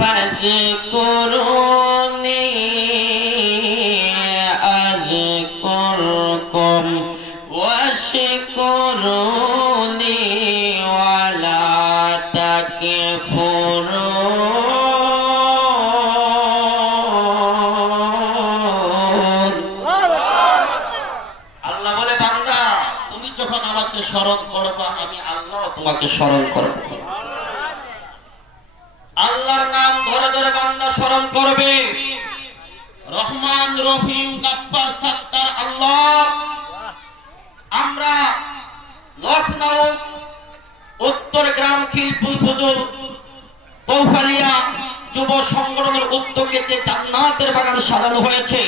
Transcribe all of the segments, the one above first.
ফাযকুরুনি আযকুরকুম ওয়াশকুরুলি ওয়ালা তাকফুরুন। আল্লাহ বলে বান্দা তুমি যখন আমাকে স্মরণ করবা আমি আল্লাহ তোমাকে স্মরণ করব। আল্লাহর নাম ধরে ধরে বান্দা স্মরণ করবে। রহমান রহিম গাফফার সত্তার আল্লাহ। আমরা লখনউ উত্তর গ্রাম খিলপুর ফজল তৌফালিয়া যুব সংগঠনের উদ্যোগে যে জান্নাতের বাগান সাজানো হয়েছে,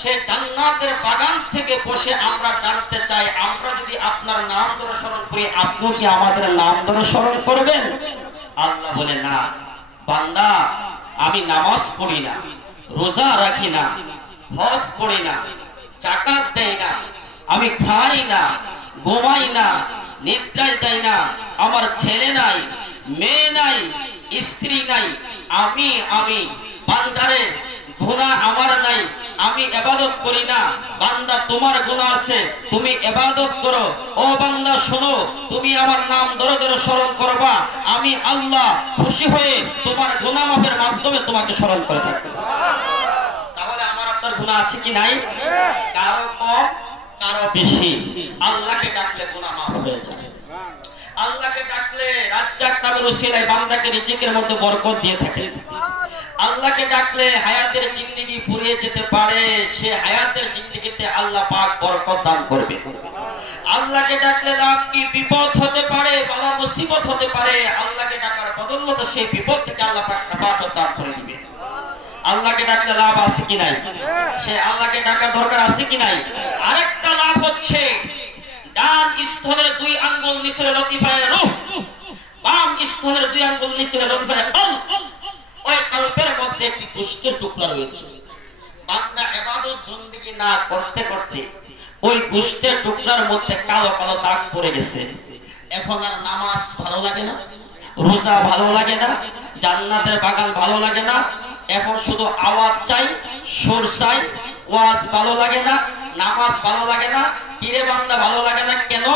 সেই জান্নাতের বাগান থেকে বসে আমরা জানতে চাই, আমরা যদি আপনার নাম ধরে স্মরণ করি আপনি কি আমাদের নাম ধরে স্মরণ করবেন? আল্লাহ বলে না বান্দা, আমি নামাজ পড়ি না, রোজা রাখি না, হজ করি না, যাকাত দেই না, আমি খাই না, ঘুমাই না, নিদ্রায় যাই না, আমার ছেলে নাই, মেয়ে নাই, স্ত্রী নাই, আমি বান্দারে গুনাহ আমার নাই, আমি ইবাদত করি না। বান্দা তোমার গুনাহ আছে, তুমি ইবাদত করো। ও বান্দা শোনো, তুমি আমার নাম ধরে ধরে স্মরণ করবা, আমি আল্লাহ খুশি হয়ে তোমার গুনাহ মাফের মাধ্যমে তোমাকে স্মরণ করে থাকবো। তাহলে আমার আপনার গুনাহ আছে কি নাই? কারো কম কারো বেশি। আল্লাহকে ডাকলে গুনাহ মাফ হয়ে যায়। আল্লাহকে ডাকলে রাজ্জাক নামের ওসিলায় বান্দাকে রিজিকের মধ্যে বরকত দিয়ে থাকে। আল্লাহকে ডাকলে হায়াতের জিন্দেগি ফুরিয়ে যেতে পারে, সে হায়াতের জিন্দেগিতে আল্লাহ পাক বরকত দান করবে। আল্লাহকে ডাকলে লাভ কি বিপদ হতে পারে, বালা মুসিবত হতে পারে, আল্লাহকে ডাকার বদৌলতে সেই বিপদ থেকে আল্লাহ পাক হেফাজত দান করে দিবে। আল্লাহকে ডাকলে লাভ আছে কি নাই? সে আল্লাহকে ডাকার দরকার আছে কি নাই? আরেকটা লাভ হচ্ছে ডান স্থলের 2 আঙ্গুল নিচে লতিফায়ে রূহ, বাম স্থলের 2 আঙ্গুল নিচে লতিফায়ে কলব। ওই কলবের মধ্যে একটি গোশতের টুকরা রয়েছে। বান্দা ইবাদত বندگی না করতে করতে ওই গোশতের টুকরার মধ্যে কালো কালো দাগ পড়ে গেছে। এখন আর নামাজ ভালো লাগে না, রোজা ভালো লাগে না, জান্নাতের বাগান ভালো লাগে না। এখন শুধু আওয়াজ চাই, সুর চাই। ওয়াজ ভালো লাগে না, নামাজ ভালো লাগে না, কিরে বান্দা ভালো লাগে না কেন?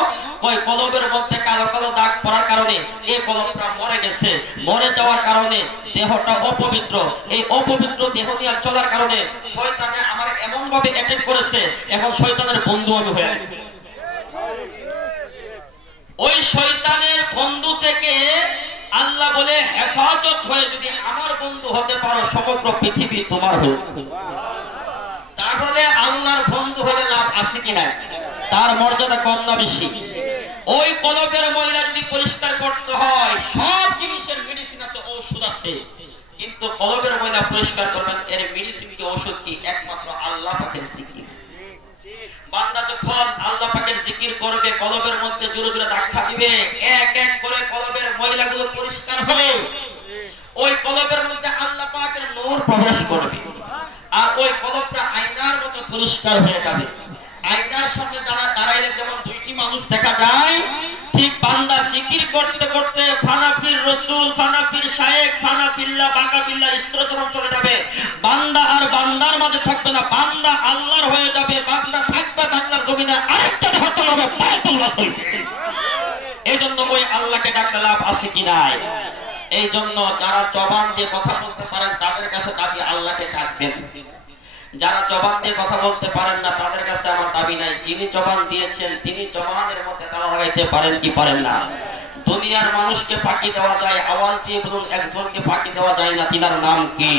কই কলবের মধ্যে কালো কালো দাগ পড়ার কারণে এই কলবটা মরে গেছে। মরে যাওয়ার কারণে দেহটা অপবিত্র। এই অপবিত্র দেহ নিয়ে চলার কারণে শয়তানে আমার এমন ভাবে অ্যাটাক করেছে, এখন শয়তানের বন্ধু আমি হয়ে গেছি। ওই শয়তানের বন্ধু থেকে আল্লাহ বলে হেফাজত হয়ে যদি আমার বন্ধু হতে পারো সমগ্র পৃথিবী তোমার হয়ে যাবে। তাহলে আল্লাহর বন্ধু হলে লাভ আছে কি না? তার মর্যাদা কম না বেশি? ওই কলবের ময়লা যদি পরিষ্কার করতে হয়, সব জিনিসের মেডিসিন আছে, ঔষধ আছে, কিন্তু কলবের ময়লা পরিষ্কার করবেন এর মেডিসিন কি ঔষধ কি? একমাত্র আল্লাহ পাকের জিকির। বান্দা যখন আল্লাহ পাকের জিকির করবে কলবের মধ্যে জোরে জোরে ধাক্কা দিবে, এক এক করে কলবের ময়লাগুলো পরিষ্কার হবে। ওই কলবের মধ্যে আল্লাহ পাকের নূর প্রবেশ করবে, আর ওই কলবটা আয়নার মতো পরিষ্কার হয়ে যাবে। আয়নার সামনে দাঁড়াইলে যেমন 2টি মানুষ দেখা যায়, ঠিক বান্দা জিকির করতে করতে ফানাফির রাসূল, ফানাফির শায়েখ, ফানাফিল্লাহ, বাকাবিল্লাহ স্তোত্রম চলে যাবে। বান্দা আর বান্দার মাঝে থাকবে না, বান্দা আল্লাহর হয়ে যাবে। বান্দা থাকবে বাংলার জমিনে আরেকটা হতে হবে বায়তুল্লাহ শরীফ। এইজন্য ওই আল্লাহকে ডাকতে লাভ আছে কি নাই? এই জন্য যারা জবান দিয়ে কথা বলতে পারেন তাদের কাছে দাবি আল্লাহকে ডাকবেন। যারা জবান দিয়ে কথা বলতে পারেন না তাদের কাছে আমার দাবি নাই। যিনি জবান দিয়েছেন তিনি জবানের মধ্যে তালা লাগাইতে পারেন কি পারেন না? দুনিয়ার মানুষকে ফাঁকি দেওয়া যায়, আওয়াজ দিয়ে বলুন একজনকে ফাঁকি দেওয়া যায় না, তিনার নাম কি?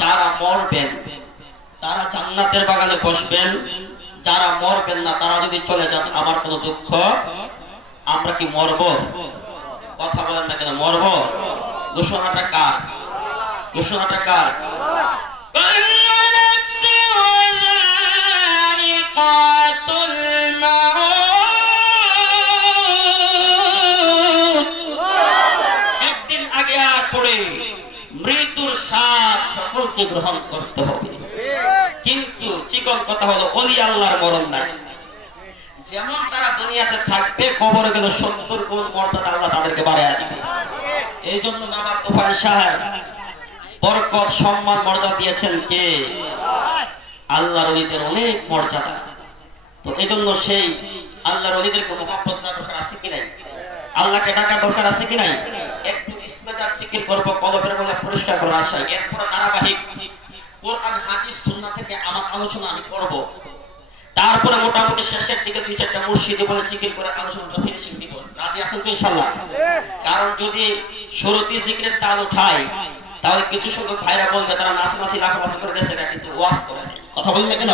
যারা মরবেন তারা জান্নাতের বাগানে বসবেন, যারা মরবেন না তারা যদি চলে যান আমার কোনো দুঃখ। আমরা কি মরব? কথা বলেন না কেন? মরব। ঘোষণাটা কার? ঘোষণাটা কার? একদিন আগে আর পরে মৃত্যুর স্বাদ সকলকে গ্রহণ করতে হবে। কিন্তু চিকন কথা হলো ওলি আল্লাহর মরণ নাই। যেমন তারা দুনিয়াতে থাকবে, কবরে গেলে 70 গুণ মর্যাদা আল্লাহ তাদেরকে বাড়াইয়া দিবে। এই জন্য নবাব তোফায়েল সাহেব বরকত সম্মান মর্যাদা দিয়েছেন কে? আল্লাহর ওলিদের অনেক মর্যাদা। তো এই জন্য সেই আল্লাহর ওলিদের কোনো মহব্বত না দরকার আছে কি নাই? আল্লাহকে ডাকার দরকার আছে কি নাই? একটু ইসমেজার জিকির করব, কলবের বলে পরিষ্কার করার আশায়। এরপর ধারাবাহিক কোরআন হাদিস সুন্নাহ থেকে আমার আলোচনা আমি করব। তারপরে মোটামুটি শেষের দিকে দুই চারটা মুর্শিদি বলে জিকির করে আলোচনাটা ফিনিশিং দিব। রাজি আছেন তো ইনশাআল্লাহ? কারণ যদি শুরুতে জিকিরের তাল উঠাই তাহলে কিছু সংখ্যক ভাইরা বলবে তারা নাচানাচি লাফালাফি করে দেশে কিন্তু ওয়াজ করে কথা বললে কেন?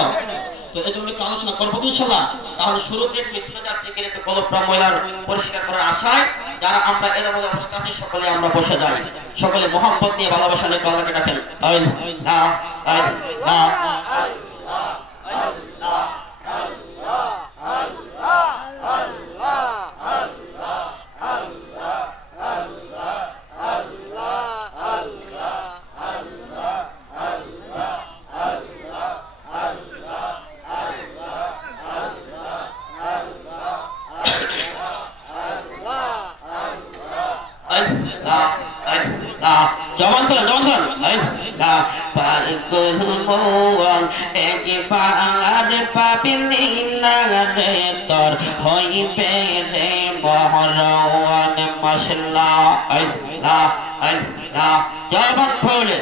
তো এই জন্য একটু আলোচনা করবো ইনশাআল্লাহ। তাহলে শুরুতে ইসমেজার জিকির একটু কলবটা ময়লার পরিষ্কার করার আশায় যারা আমরা এরকম অবস্থা আছি সকলে আমরা বসে যাই, সকলে মোহাম্মত নিয়ে ভালোবাসা নিয়ে আল্লাহকে ডাকেন। আল্লাহ আল্লাহ জবান করেন, জবান করেন। তোর হইবে রে মহরওয়ান মশলা। জবান খোলে।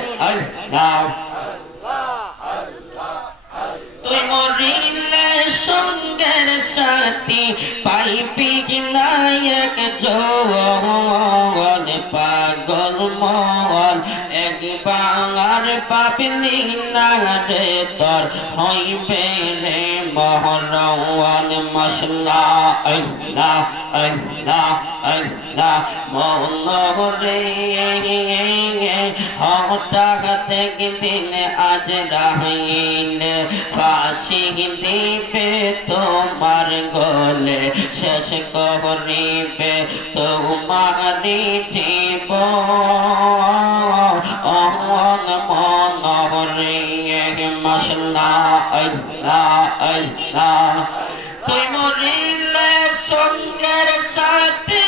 তুই মরিলে সঙ্গের সাথী পাইবি নায়ক জওয়ান পাগল মন একবার পাবলি না রে তোর হইবে রে মহরওয়ান মশলা। আল্লাহ আল্লাহ আল্লাহ মনরে হঠাৎ একদিন আজ রাহিল ফাঁসি দিবে তোমার গলে শেষ করিবে তোমার জীবন মনরে মশলা। আল্লাহ আল্লাহ তুই মরিলে সঙ্গের সাথে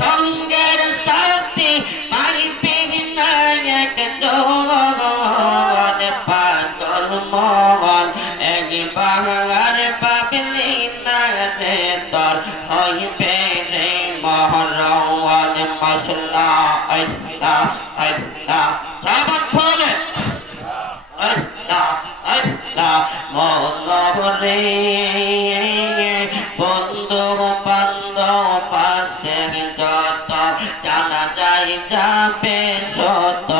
সঙ্গের সাথে পাইবি নায়ক জওয়ান পাগল মন একবার পাবলি না রে তোর হইবে রে মহরওয়ান মশলা। আল্লাহ আল্লাহ জবান খোলে। আল্লাহ আল্লাহ মনরে বন্ধু বান্ধব পাশে যত জানা যায় যাবে শত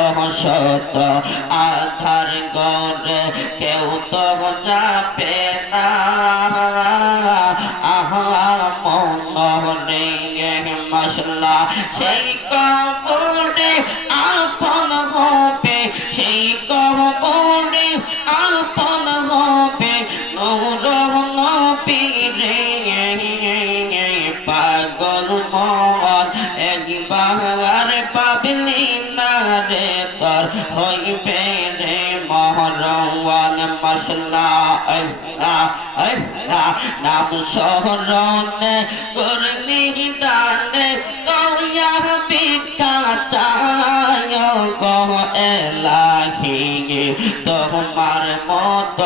শত আধার গড়ে কেউ তো যাবে না। মনরে মশলা সেই কবরে আপন হবে, সেই কবরে আপন হবে নূর নবীরে পাগল মন একবার পাবলি না রে তোর হইবে রে মহরওয়ান মশলা। আল্লাহ আল্লাহ নাম স্মরণে করলি দানে কইয়া ভিক্ষা চায় গো এলাহি তোমার মত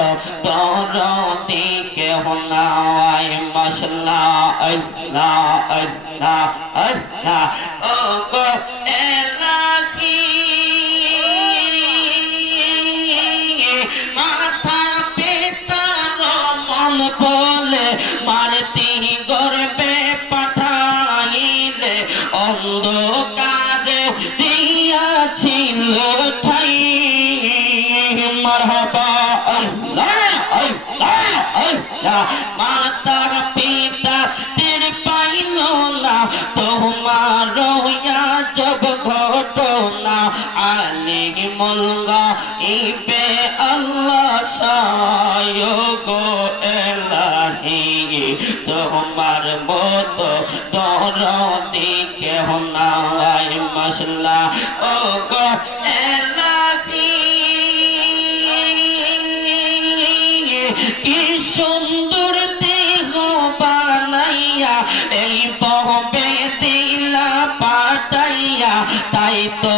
দরদি কেহ নাই মশলা। আল্লাহ আল্লাহ আল্লাহ ও গো এলাহি মাথা পিতার মন বলে মারতি গর্বে পাঠাইলে অন্ধকারে দিয়াছিল ঠাই। মারহাবা আল্লাহ আল্লাহ আল্লাহ মাতার পিতা টের পাইল না তোমার জব ঘটনা আলী মুলগা ইবে আল্লাহ সায় গো এলাহি তোমার মত দরদি কেহ নাই মশলা। ও গো এলাহি তাই তো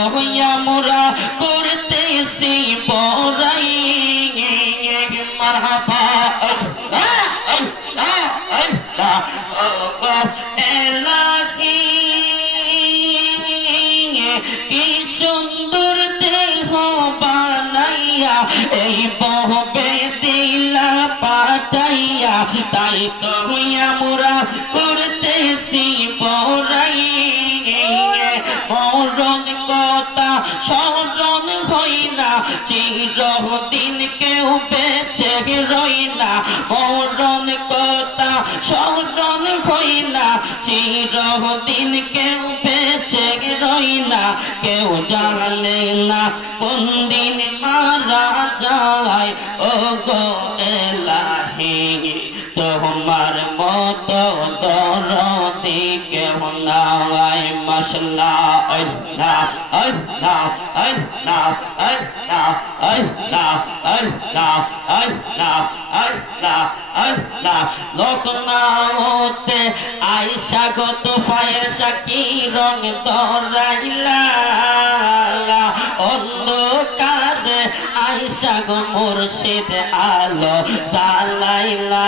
আমরা করতেছি বড়াই মারহাবা আল্লাহ আল্লাহ আল্লাহ এলাহি কি সুন্দর দেহ বানাইয়া এই বহবে দিলা পাঠাইয়া তাই তো আমরা করতেছি বড়াই মরণ কথা স্মরণ হই না চিরদিন কেউ বেঁচে রই না মরণ কথা স্মরণ হই না চিরদিন কেউ বেঁচে রই না কেউ জানে না কোন দিন মারা যায় ও গো এলাহি তোমার মতো দরদি কেউ নাই মাশাআল্লাহ আল্লাহ আল্লাহ আল্লাহ আল্লাহ আল্লাহ আল্লাহ আল্লাহ আল্লাহ আল্লাহ লোকনাতে আয়েশা গত পায়েশা কি রং দরাইলা অন্ধকারে আয়েশা গো মুর্শিদ আলো জালাইলা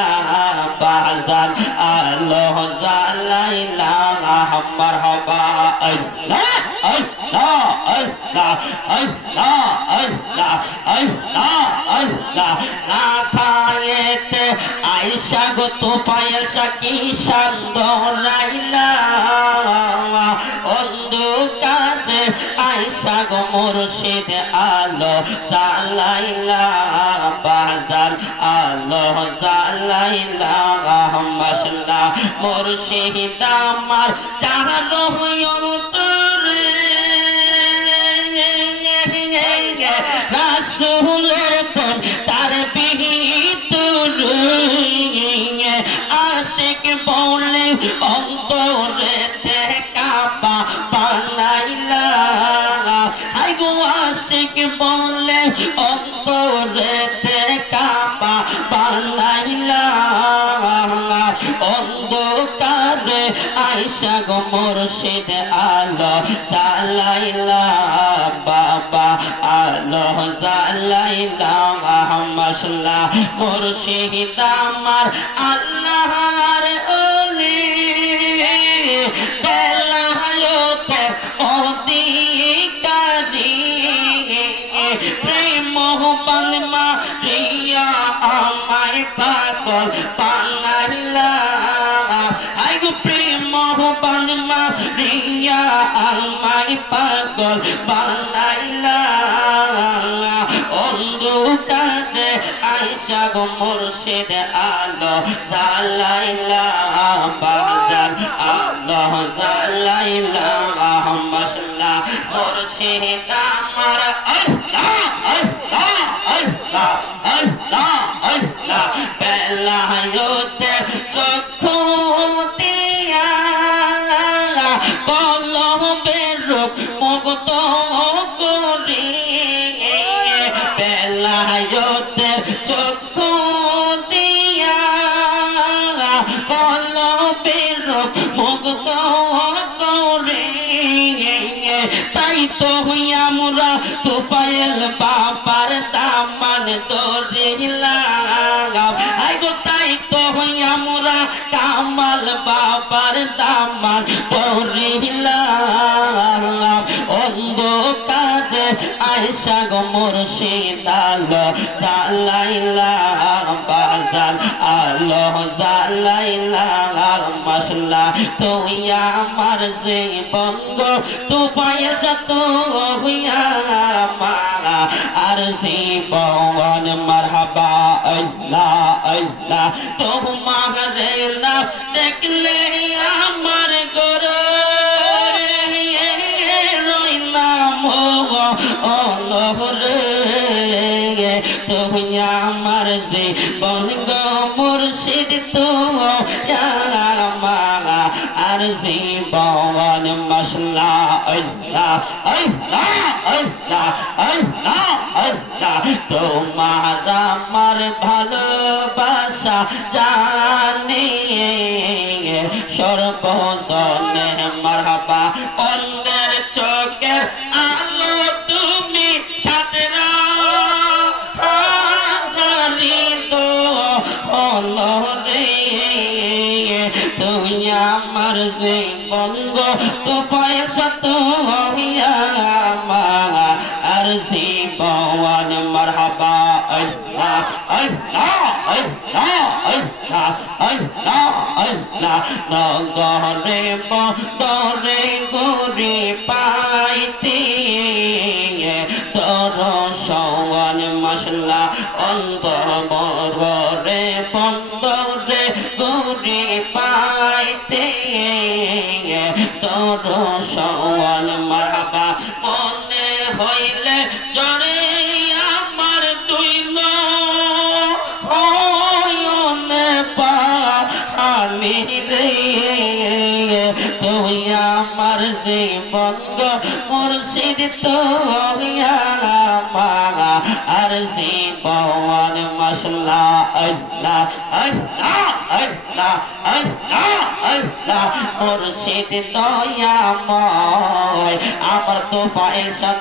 বাজার আলো জালাইলা মারহাবা আল্লাহ আল্লাহ আল্লাহ আল্লাহ আল্লাহ আল্লাহ আল্লাহ না খায়েতে আয়েশা গো তো পায়েশা কি শান্দরাইলা অন্ধকারে আয়েশা গো মুর্শিদ আলো জালাইলা বাজার আলো জালাইলা মাশাআল্লাহ মুর্শিদ আমার জানো অন্তরে রাসূলের পর তার ভিতরে আশিক বলে অন্তরে কাবা বানাইলা হাই গো আশিক বলে অন্তরে কাবা বানাইলা অন্ধকারে আয়েশা গো মুর্শিদ আলো জালাইলা বাবা আলো জালাইলা মাশাআল্লাহ মুর্শিদ আমার আল্লাহর ওলি বেলায়েতে অধিকারী প্রেম বানমা রিয়া আমায় পাগল বানাইলা আই গো প্রেম বানমা রিয়া আমায় পাগল বানাইলা অন্ধকারে আয়েশা গো মুর্শিদ আলো জালাইলা বাজার আলো জালাইলা মাশাআল্লাহ মুর্শিদ আমার আল্লাহ আল্লাহ আল্লাহ আল্লাহ আল্লাহ বেলায়েতে চক্ষু দিয়া কলবের মুক্ত করি বেলায়েতে চক্ষু দিয়া কলবের মুক্ত করে তাই তো আমরা তো পায়েল বাবার দামান ধরিলাম আই গো তাই তো আমরা কামাল বাবার দামান ধরিলাম অন্ধকারে আয়েশা গো মুর্শিদ আলো জালাইলা বাজার আলো জালাইলা মাশাআল্লাহ তুই আমার জীবন গো তু পায়েশা তো হইয়া মারা আর জীবন মারহাবা আল্লাহ আল্লাহ তোমারে না দেখলে আমার গরে রইলাম অনহরে তুই আমার জীবন গো মুর্শিদ তো আর জীবন মাশাআল্লাহ আল্লাহ আল্লাহ আল্লাহ আল্লাহ আল্লাহ তোমার আমার ভালোবাসা জানি সর্বজনে মারহাবা অন্যের চোখ আলো তুমি সাথে রাখারি তো হলো রে তুই আমার জীবন গো তো পয়সা তো আর জীবন মারহাবা আল্লাহ আল্লাহ আল্লাহ আল্লাহ আল্লাহ আল্লাহ নগরে বদরে গুরি পাইতে তোর সওয়ান মশলা অন্তর বরে বন্দরে গুরি পাইতে তোর সওয়ান মারহাবা মনে হইলে জড়ে আমার দুই নয়নে পানি রে তুই আমার জীবন মুর্শিদ তো আর জীবন মশলা আল্লাহ আল্লাহ আল্লাহ আল্লাহ আল্লাহ মুর্শিদ দয়াময় আমার তো পয়সা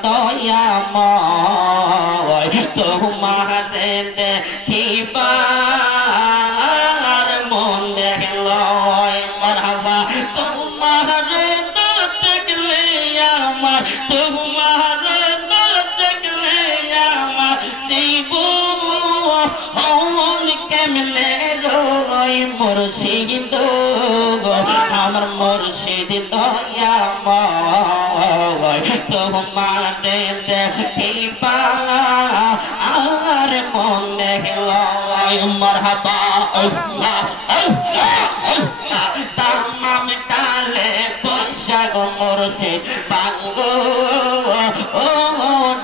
দয়াময় তোমারে দেখিবার মন দেখল মারহাবা তোমারে দেখলে আমার তোমারে দেখলে আমার জীবন কেমনে রই মুর্শিদ আমার মুর্শিদ দয়াময় তোমারে দেখিবা আর মন দেখল মারহাবা আল্লাহ আল্লাহ আল্লাহ তামাম তালে বৈশাখ মুর্শিদ বাঙ্গো ও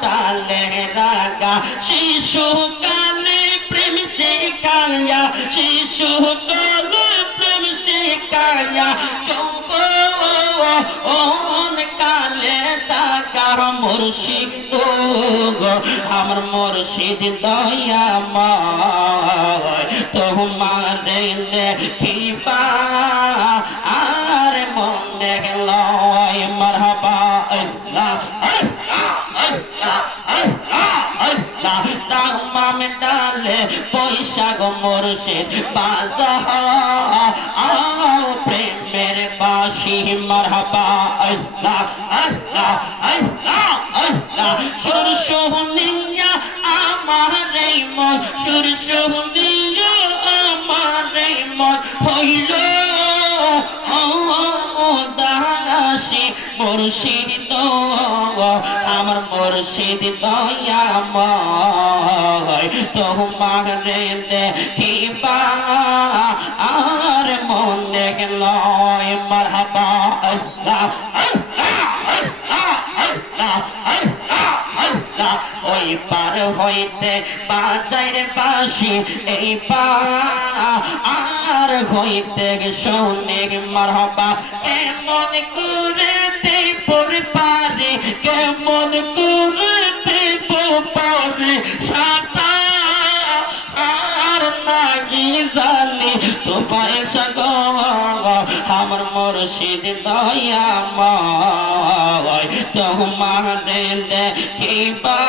ডালে রাগা শিশু কালে প্রেম শিখায়া শিশু কালে প্রেম শিখায়া যৌবন কালে তাকার মুর্শিদ আমার মুর্শিদ দয়াময় তোমারে দেখিবা আর মন দেখল মারহাবা আল্লাহ আল্লাহ আল্লাহ আল্লাহ আল্লাহ তামাম ডালে বৈশাখ মুর্শিদ বাজা প্রেমের বাঁশি মারহাবা আল্লাহ আল্লাহ আল্লাহ আল্লাহ সুর সোহনিয়া আমার মন সুর সোহনিয়া আমার মন হইল দাসী মুর্শিদ আমার মুর্শিদ দয়াময় তোমারে দেখিবা আর মন দেখল মারহাবা আল্লাহ আল্লাহ আল্লাহ আল্লাহ আল্লাহ আল্লাহ ওই পার হইতে বাজার বাঁশি এই পার হইতে শোনে মারহাবা কেমন করে দেব পারে কেমন করে দেব পারে সাতা আর নাকি জানি তো পয়সা গো আমার মুর্শিদ দয়াময় তোমারে দেখিবা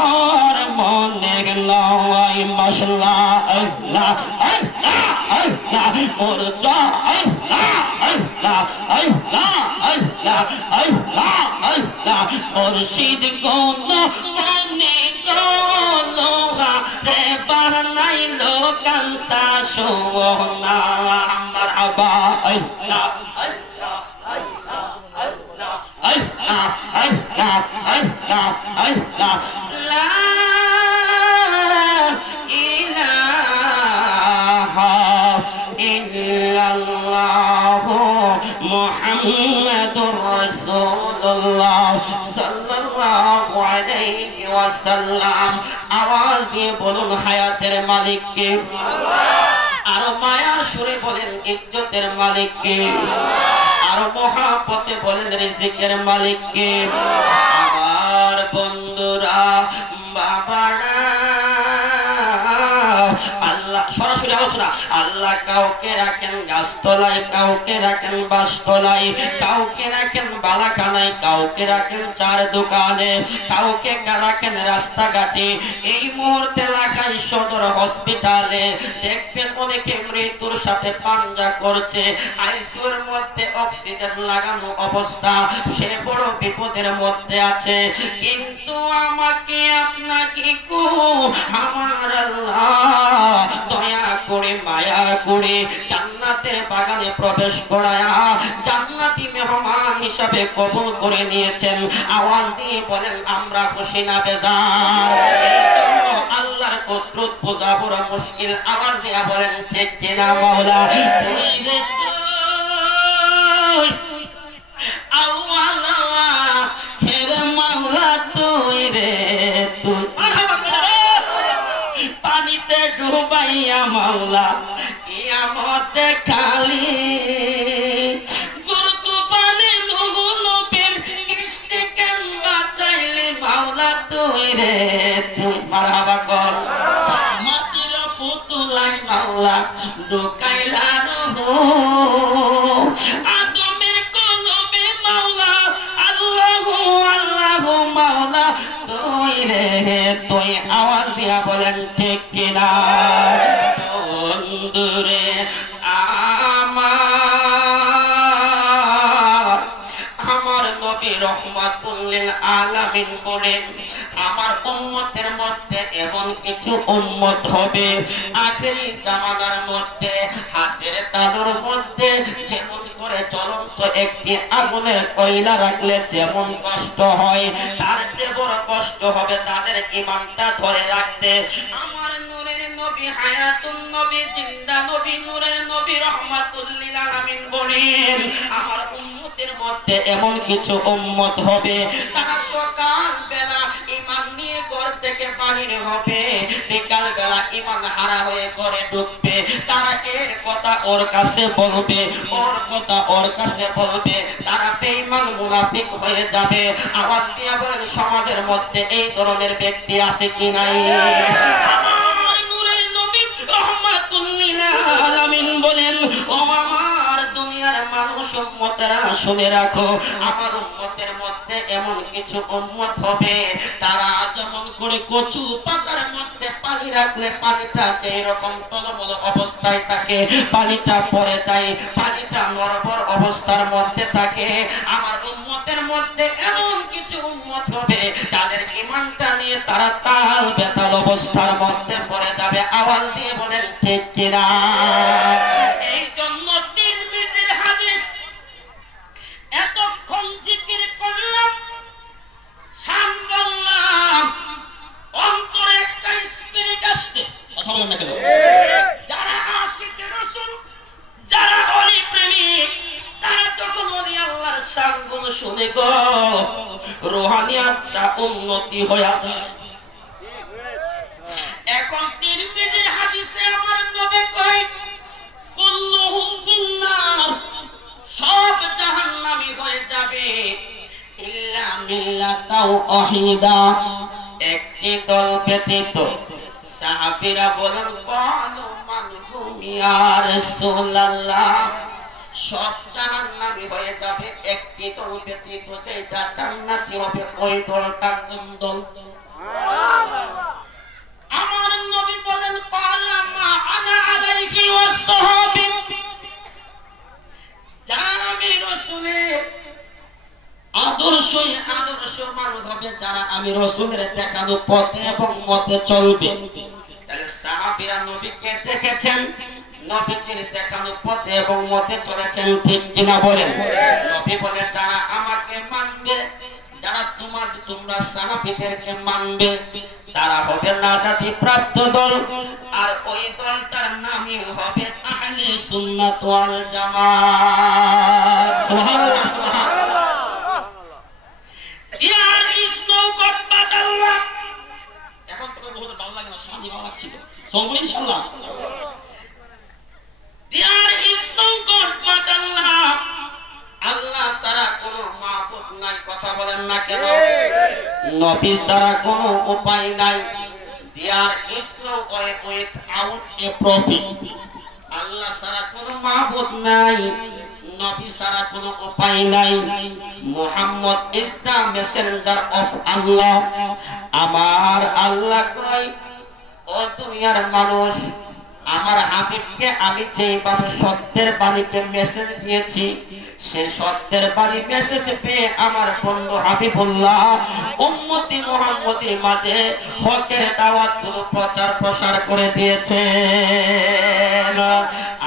আর মনে লয় মশলা আল্লাহ আল্লাহ আল্লাহ মুর্জা আল্লাহ আল্লাহ আল্লাহ আল্লাহ আল্লাহ আল্লাহ মুর্শিদ গোন মনে গোলোহা রে বানাইলো কানসা সোনা মারহাবা আল্লাহ আল্লাহ আল্লাহ আল্লাহ আল্লাহ আল্লাহ আল্লাহ আল্লাহ লা ইলাহা ইল্লাল্লাহ মুহাম্মাদুর রাসূলুল্লাহ সাল্লাল্লাহু আলাইহি ওয়াসাল্লাম আওয়াজ দিয়ে বলুন হায়াতের মালিক কে আল্লাহ আর মায়ার সুরে বলেন ইজ্জতের মালিক কে আল্লাহ আর মহব্বতে বলেন রিজিকের মালিক কে আমার বন্ধুরা বাবারা আল্লাহ সরাসরি আলোচনা। আল্লাহ কাউকে রাখেন গাছতলায়, কাউকে রাখেন বাসতলায়, কাউকে রাখেন বালাখানায়, কাউকে রাখেন চার দোকানে, কাউকে রাখেন রাস্তাঘাটে। এই মুহূর্তে লাখাই সদর হসপিটালে দেখবেন অনেকে মৃত্যুর সাথে পাঞ্জা করছে, আইসিইউর মধ্যে অক্সিজেন লাগানো অবস্থা, সে বড় বিপদের মধ্যে আছে। কিন্তু আমাকে আপনাকে কো আমার আল্লাহ দয়া করে মায়া করে জান্নাতের বাগানে প্রবেশ করায়া জান্নাতি মেহমান হিসাবে কবুল করে নিয়েছেন। আওয়াজ দিয়ে বলেন আমরা খুশি না বেজার? এই জন্য আল্লাহর কুদরত বোঝা বড় মুশকিল। আওয়াজ দিয়ে বলেন ঠিক কিনা মাওলা? পানিতে ডুবাইয়া মাওলা কিয়ামতে খালি তুফানে নূহ নবীর কিস্তি কেন বাঁচাইলি মাওলা তুই রে তুই। মারহাবা কর। মাটির পুতুলাই মাওলা ঢুকাইলা রূহ আদমের কলবে মাওলা আল্লাহু আল্লাহু মাওলা তুই রে তুই। আওয়াজ দিয়া বলেন ঠিক কিনা? বন্ধুরে আমার নবী রহমাতুল লিল আলামিন বলেন আমার উম্মতের মধ্যে এমন কিছু উম্মত হবে আখেরি জামানার মধ্যে হাতের তালুর মধ্যে যেমন করে জ্বলন্ত একটি আগুনের কয়লা রাখলে যেমন কষ্ট হয় তার চেয়ে বড় কষ্ট হবে তাদের ঈমানটা ধরে রাখতে। আমার নূরের নবী হায়াতুন নবী জিন্দা নবী নূরের নবী রহমাতুল লিল আলামিন বলেন আমার উম্মতের মধ্যে এমন কিছু উম্মত হবে তারা সকাল বেলা ঈমান নিয়ে ঘর থেকে বাহির হবে, বিকাল বেলা ঈমান হারা হয়ে ঘরে ঢুকবে। তারা এর কথা ওর কাছে বলবে, ওর কথা ওর কাছে বলবে, তারা বেঈমান মুনাফিক হয়ে যাবে। আওয়াজ দিয়ে বলেন সমাজের মধ্যে এই ধরনের ব্যক্তি আছে কি নাই? আমার নূরের নবী রহমাতুল লিল আলামিন বলেন ও আমার দুনিয়ার মানুষ উম্মতেরা শুনে রাখো আমার উম্মতের মধ্যে এমন কিছু উম্মত হবে তারা যেমন করে কচু পাতার মধ্যে পানি রাখলে পানিটা যেই রকম টলমল অবস্থায় থাকে পানিটা পড়ে যায়, পানিটা নরবর অবস্থার মধ্যে থাকে। আমার উম্মতের মধ্যে এমন কিছু উম্মত হবে তাদের ঈমানটা নিয়ে তারা তাল বেতাল অবস্থার মধ্যে পড়ে যাবে। আওয়াজ দিয়ে বলেন ঠিক কিনা? এই জন্য তিরমিজির হাদিস এতক্ষণ জিকির করলাম, শান বললাম, অন্তরে একটা স্পিরিট আসছে। কথা বলেন না কেন? যারা আশিকে রাসূল, যারা ওলি প্রেমিক, তারা যখন ওলি আল্লাহর শানগুলো শুনে গো রূহানিয়াতটা উন্নতি হয়ে যায়। এখন তিরমিজির হাদিসে আমার নবী কয় কুল্লুহুম ফিন্নার, সব জাহান্নামী হয়ে যাবে ইল্লা মিল্লাতাও ওয়াহিদা, একটি দল ব্যতীত। সাহাবীরা বলেন ক্বালু মান হুম ইয়া রাসূলুল্লাহ, সব জাহান্নামী হয়ে যাবে একটি দল ব্যতীত, যেটা জান্নাতি হবে ওই দলটা কোন দল? সুবহানাল্লাহ। আমার নবী বলেন ক্বালা মা আনা আলাইহি ওয়াস সাহাবী, যারা আমি রাসূলের আদর্শ মানুষ হবে, যারা আমি রাসূলের দেখানো পথে এবং মতে চলবে। তাহলে সাহাবীরা নবীকে দেখেছেন, নবীজির দেখানো পথে এবং মতে চলেছেন, ঠিক কিনা বলেন? নবী বলে যারা আমাকে মানবে, যারা তোমরা সাহাবীদেরকে মানবে তারা হবে নাজাতি প্রাপ্ত দল, আর ওই দলটার নামই হবে আহলে সুন্নাত ওয়াল জামাত। সুবহানাল্লাহ সুবহানাল্লাহ। There is no God but Allah. এখন তো বহুত ভালো লাগে না, শান্তি ভালো লাগছিল। সঙ্গ ইনশাআল্লাহ। There is no God but Allah. আল্লাহ ছাড়া কোনো মাবুদ নাই। কথা বলেন না কেন? নবী ছাড়া কোনো উপায় নাই। There is no way without a prophet. আল্লাহ ছাড়া কোনো মাবুদ নাই, নবী ছাড়া কোনো উপায় নাই। Muhammad is the messenger of Allah. আমার আল্লাহ কয়, ও দুনিয়ার মানুষ, আমার হাবিবকে আমি যেভাবে সত্যের বাণীকে মেসেজ দিয়েছি, সেই সত্যের বাণী মেসেজ পেয়ে আমার বন্ধু হাবিবুল্লাহ উম্মতি মুহাম্মদের মাঝে হকের দাওয়াতগুলো প্রচার প্রসার করে দিয়েছে।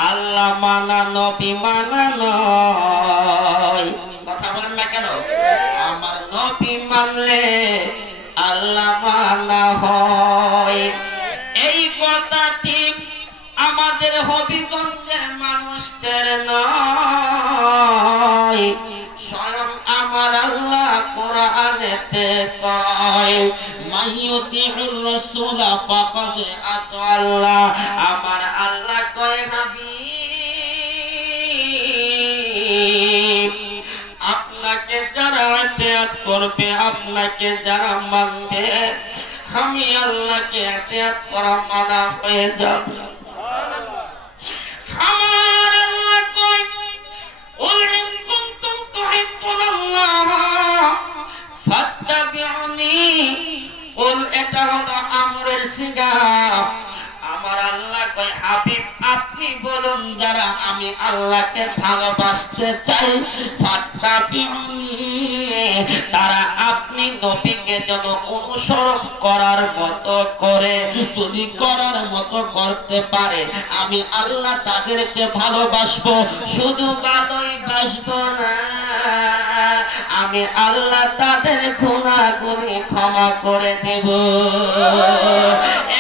আল্লাহ মানা নবী মানা নয়, কথা বলেন না কেন? আমার নবী মানলে আল্লাহ মানা হয়। এই কথা ঠিক আমাদের হবিগঞ্জের মানুষদের নয়, স্বয়ং আমার আল্লাহ কোরআনেতে কয়, মাইয়ুতিউর রাসূলা ফাকাদ আতা আল্লাহ। আমার আল্লাহ কয়, হাবিব আপনাকে যারা ইতিয়াত করবে, আপনাকে যারা মানবে, আমি আল্লাহকে ইতিয়াত করা মানা হয়ে যাবে। আমার আল্লাহ কয়, কুল ইন কুনতুম তুহিব্বুনাল্লাহ ফাত্তাবিউনি। কুল এটা হলো আমরের সিগা। আমার আল্লাহ কয়, হাবিব আপনি বলুন, যারা আমি আল্লাহকে ভালোবাসতে চাই, ফাত্তাবিউনি, তারা আপনি নবীকে যেন অনুসরণ করার মতো করে, যদি করার মতো করতে পারে, আমি আল্লাহ তাদেরকে ভালোবাসবো। শুধু ভালোই বাসবো না, আমি আল্লাহ তাদের গুনাহগুলি ক্ষমা করে দেব।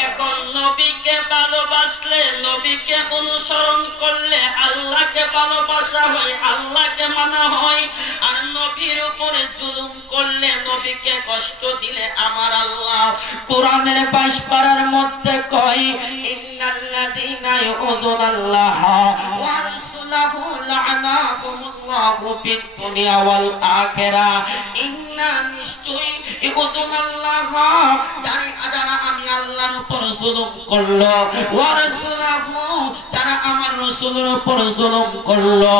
এখন নবীকে ভালোবাসলে, নবীকে অনুসরণ করলে আল্লাহকে ভালোবাসা হয়, আল্লাহকে মানা হয়। আর নবীর উপরে জুলুম করলে, নবীকে কষ্ট দিলে আমার আল্লাহ কোরআনের 22 পারার মধ্যে কয়, ইন্নাল্লাযীনা ইউযুনাল্লাহা ওয়া রাসূলাহু লা'নাহুমুল্লাহু ফিদ দুনিয়া ওয়াল আখিরা। ইন্না নিশ্চয়ই ইউযুনাল্লাহা, যারা আমি আল্লাহর উপর জুলুম করলো, ওয়া রাসূলাহু, যারা আমার রাসূলের উপর জুলুম করলো,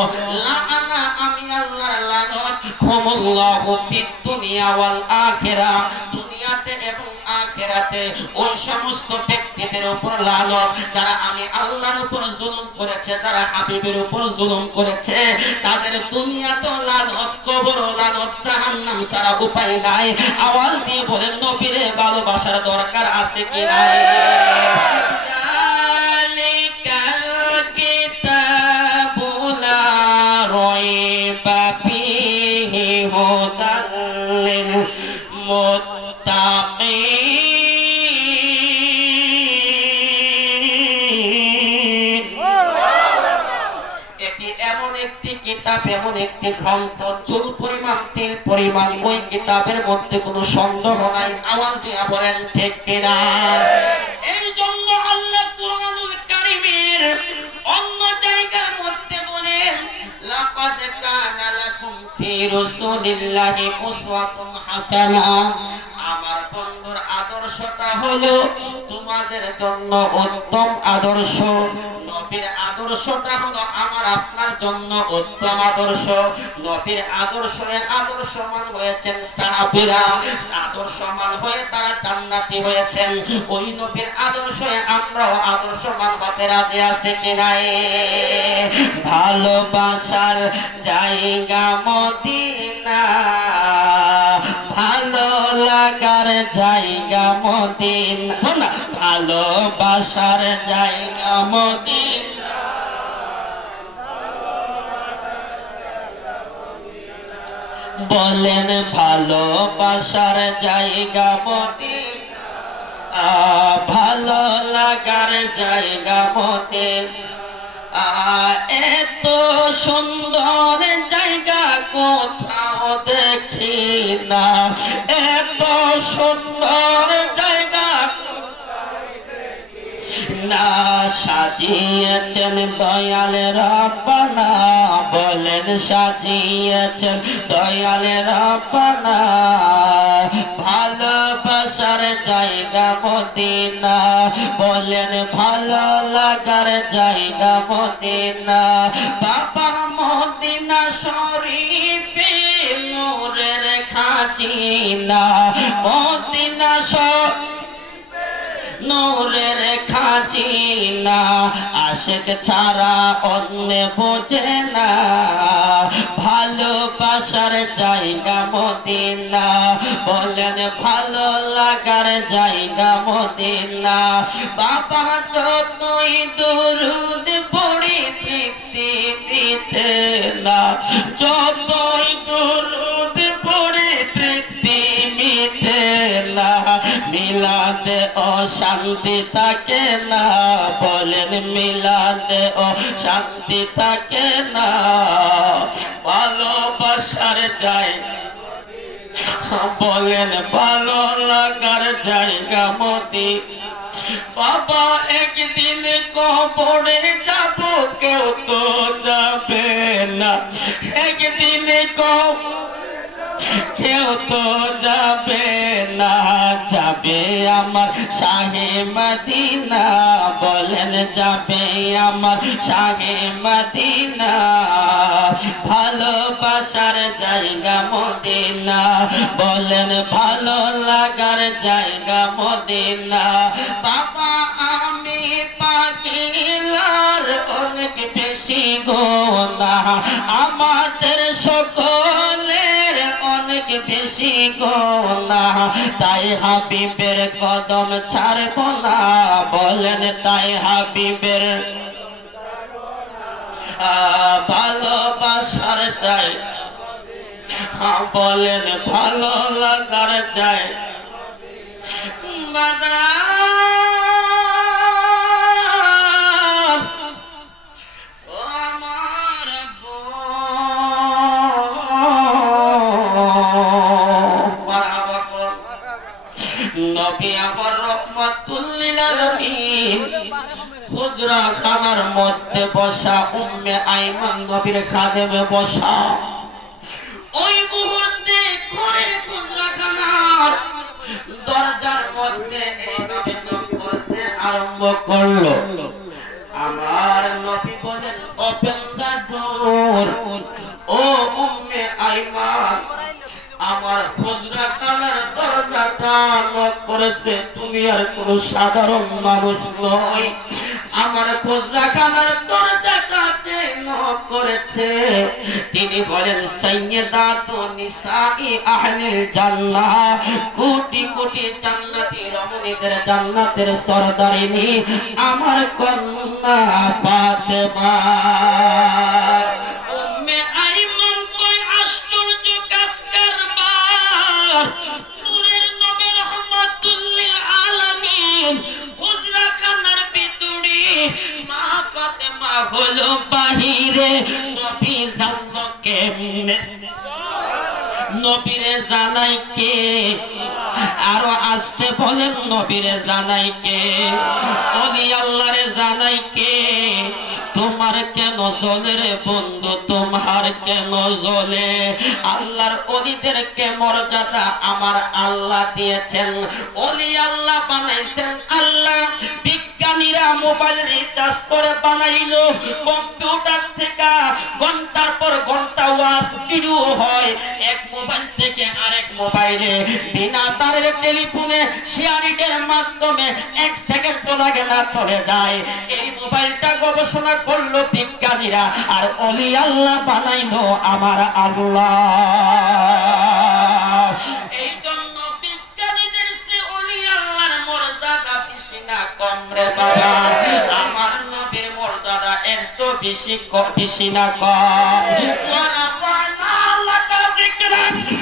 লা'না, আমি আল্লাহর লানত, হুমুল্লাহু ফিদ দুনিয়া ওয়াল আখিরা, দুনিয়াতে এবং আখিরাতে ওই সমস্ত ব্যক্তিদের উপর লানত যারা আমি আল্লাহর উপর জুলুম করেছে, যারা হাবিবের উপর জুলুম করেছে, তাদের দুনিয়াতেও লানত, কবরও লানত, জাহান্নাম ছাড়া উপায় নাই। আওয়াজ দিয়ে বলেন, নবীরে ভালোবাসার দরকার আছে কি নাই? এমন একটি গ্রন্থ, চুল পরিমাণ তেল পরিমাণ, ওই কিতাবের মধ্যে কোনো সন্দেহ নাই। আওয়াজ দিয়ে বলেন ঠিক কিনা? এই জন্য আল্লাহ কুরআনুল কারীমের অন্য জায়গার মধ্যে বলেন, লাকাদ কানা লাকুম ফি রাসূলিল্লাহি উসওয়াতুন হাসানা। আমার বন্ধুর আদর্শটা হলো তোমাদের জন্য উত্তম আদর্শ। নবীর আদর্শটা হলো আমার আপনার জন্য উত্তম আদর্শ। নবীর আদর্শে আদর্শমান হয়েছেন সাহাবীরা, আদর্শমান হয়ে তারা জান্নাতি হয়েছেন। ওই নবীর আদর্শে আমরাও আদর্শমান হতে রাজি আছি কি নাই? ভালোবাসার জায়গা মদিনা, ভালো লাগার জায়গা মদিনা, ভালোবাসার জায়গা মদিনা, বলেন ভালোবাসার জায়গা মদিনা, ভালো লাগার জায়গা মদিনা। এত সুন্দর জায়গা কোথাও দেখি না, এত সুন্দর জায়গা না সাজিয়েছেন দয়াল রাব্বানা, বলেন সাজিয়েছেন দয়াল রাব্বানা। ভালোবাসার জায়গা মদিনা বলেন ভালো লাগার জায়গা মদিনা বাবা মদিনা শরীফে নূরের খাজিনা মদিনা নূরের খাজিনা আশিক ছাড়া অন্য বোঝে না ভালোবাসার জায়গা মদিনা বলেন ভালো লাগার জায়গা মদিনা বাবা যতই দরুদ পড়ি তৃপ্তি পেতে না যতই দরুদ পড়ি তৃপ্তি মিটে না মিলাদে ও শান্তি থাকে না বলেন মিলাদে ও শান্তি থাকে না ভালোবাসার জায়গা বলেন ভালো লাগার জায়গা মদিনা বাবা একদিন কবরে যাব কেউ তো যাবে না একদিন কেউ তো যাবে না যাবে আমার শাহে মদিনা বলেন যাবে আমার শাহে মদিনা ভালোবাসার জায়গা মদিনা বলেন ভালো লাগার জায়গা মদিনা বাবা আমি পাগিলার অনেক বেশি গোনাহ আমাদের সকলের অনেক বেশি গোনাহ তাই হাবিবের কদম ছাড়ব না বলেন তাই হাবিবের ভালোবাসার চাই বলেন ভালো লাগার চাই নবী আমার রহমাতুল লিল আলামিন হুজরা খানার মধ্যে বসা উম্মে আইমান নবীর খাদেমে বসা ওই মুহূর্তে ঘরে হুজরা খানার দরজার মধ্যে এইভাবে নক করতে আরম্ভ করলো আমার নবী বলেন ওপেন দ্য ডোর ও উম্মে আইমান আমার হুজরা খানার দরজাটা নক করেছে তুমি আর কোন সাধারণ মানুষ নয় আমার হুজরা খানার দরজাটা যে নক করেছে তিনি বলেন সাইয়্যিদাতু নিসাই আহলিল জান্নাহ কোটি কোটি জান্নাতি রমণীদের জান্নাতের সরদারিনী আমার কন্যা ফাতেমা হলো বাহিরে নবী জানলো কেমনে নবীরে জানাই কে আরো আসতে বলেন নবীরে জানাই কে ওলি আল্লাহরে জানাই কে তোমার কেন জ্বলে রে বন্ধু তোমার কেন জ্বলে আল্লাহর ওলিদেরকে মর্যাদা আমার আল্লাহ দিয়েছেন ওলি আল্লাহ বানাইছেন আল্লাহ বিজ্ঞানীরা মোবাইল রিচার্জ করে বানাইলো কম্পিউটার থেকে ঘন্টার পর ঘন্টা ওয়াজ ভিডিও হয় এক মোবাইল থেকে আরেক মোবাইলে বিনা তারের টেলিফোনে শেয়ারিংয়ের মাধ্যমে এক সেকেন্ড লাগে না চলে যায় এই মোবাইলটা গবেষণা করলো বিজ্ঞানীরা আর ওলি আল্লাহ বানাইলো আমার আল্লাহ এই জন্য বিজ্ঞানীদের চেয়ে ওলি আল্লাহর মর্যাদা বেশি না কম রে বাবা আমার নবীর মর্যাদা এর চেয়ে বেশি না কম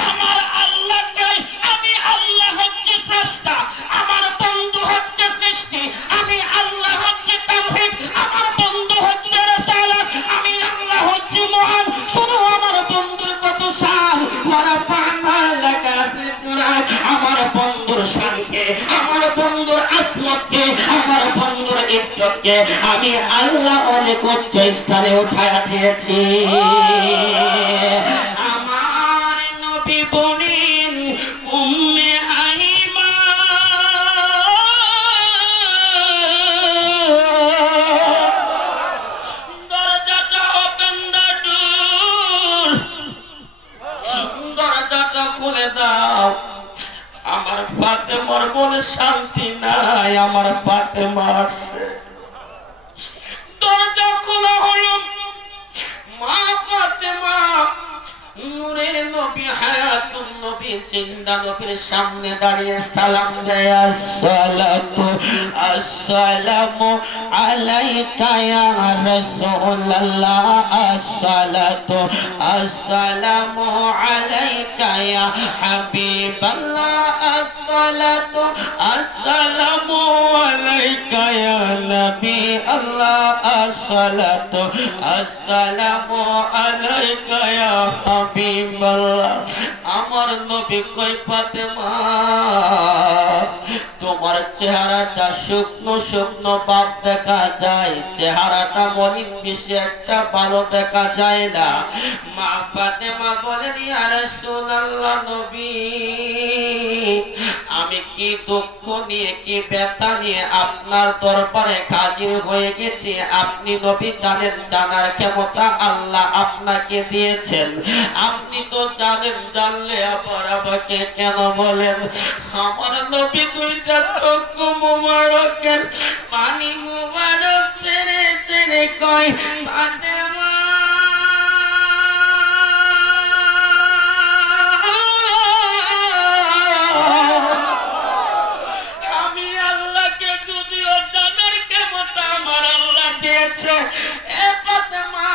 আমার আল্লাহ নাই আমি আল্লাহ হচ্ছে স্রষ্টা আমার বন্ধু হচ্ছে সৃষ্টি আমি আল্লাহ হচ্ছে তাওহীদ আমার বন্ধু হচ্ছে রাসালাত আমি আল্লাহ হচ্ছে মহান শুনো আমার বন্ধুর কত শান আমার বন্ধুর শানকে আমার বন্ধুর আসমতকে আমার বন্ধুর ইজ্জতকে আমি আল্লাহ অনেক উচ্চ স্থানে উঠায়া দিয়েছি আমার নবী বলেন উম্মে আইমান দরজা খুলে দাও। আমার ফাতেমার মনে শান্তি নাই, আমার ফাতেমা আসছে। দরজা খোলা হলো, মা ফাতেমা নূরের নবী হায়াতুন নবী জিন্দা নবীর সামনে দাঁড়িয়ে সালাম দেয়, আসসালাতু আসসালামু আলাইকা ইয়া রাসূলুল্লাহ, আসসালাতু আসসালামু আলাইকা ইয়া হাবিবাল্লাহ, আসসালাতু আসসালামু আলাইকা ইয়া নবী আল্লাহ, আসসালাতু আসসালামু আলাইকা ইয়া হাবিবাল্লাহ। আমার নবী কই ফাতেমা, তোমার চেহারাটা শুকনো শুকনো ভাব দেখা যায়, চেহারাটা মলিন বেশি একটা ভালো দেখা যায় না। মা ফাতেমা বলেন, ইয়া রাসূলুল্লাহ নবী, আমি কি দুঃখ নিয়ে কি ব্যথা নিয়ে আপনার দরবারে হাজির হয়ে গেছি। আপনি নবী জানেন, জানার ক্ষমতা আল্লাহ আপনাকে দিয়েছেন। আপনি তো জানেন, জানলে আবার আমাকে কেন বলেন। আমার নবী দুইটা চোখ মুবারকের পানি মুবারক ছেড়ে ছেড়ে কয়, ফাতেমা আমি আল্লাহকে যদিও জানার ক্ষমতা আমার আল্লাহ দিয়েছে, এ ফাতেমা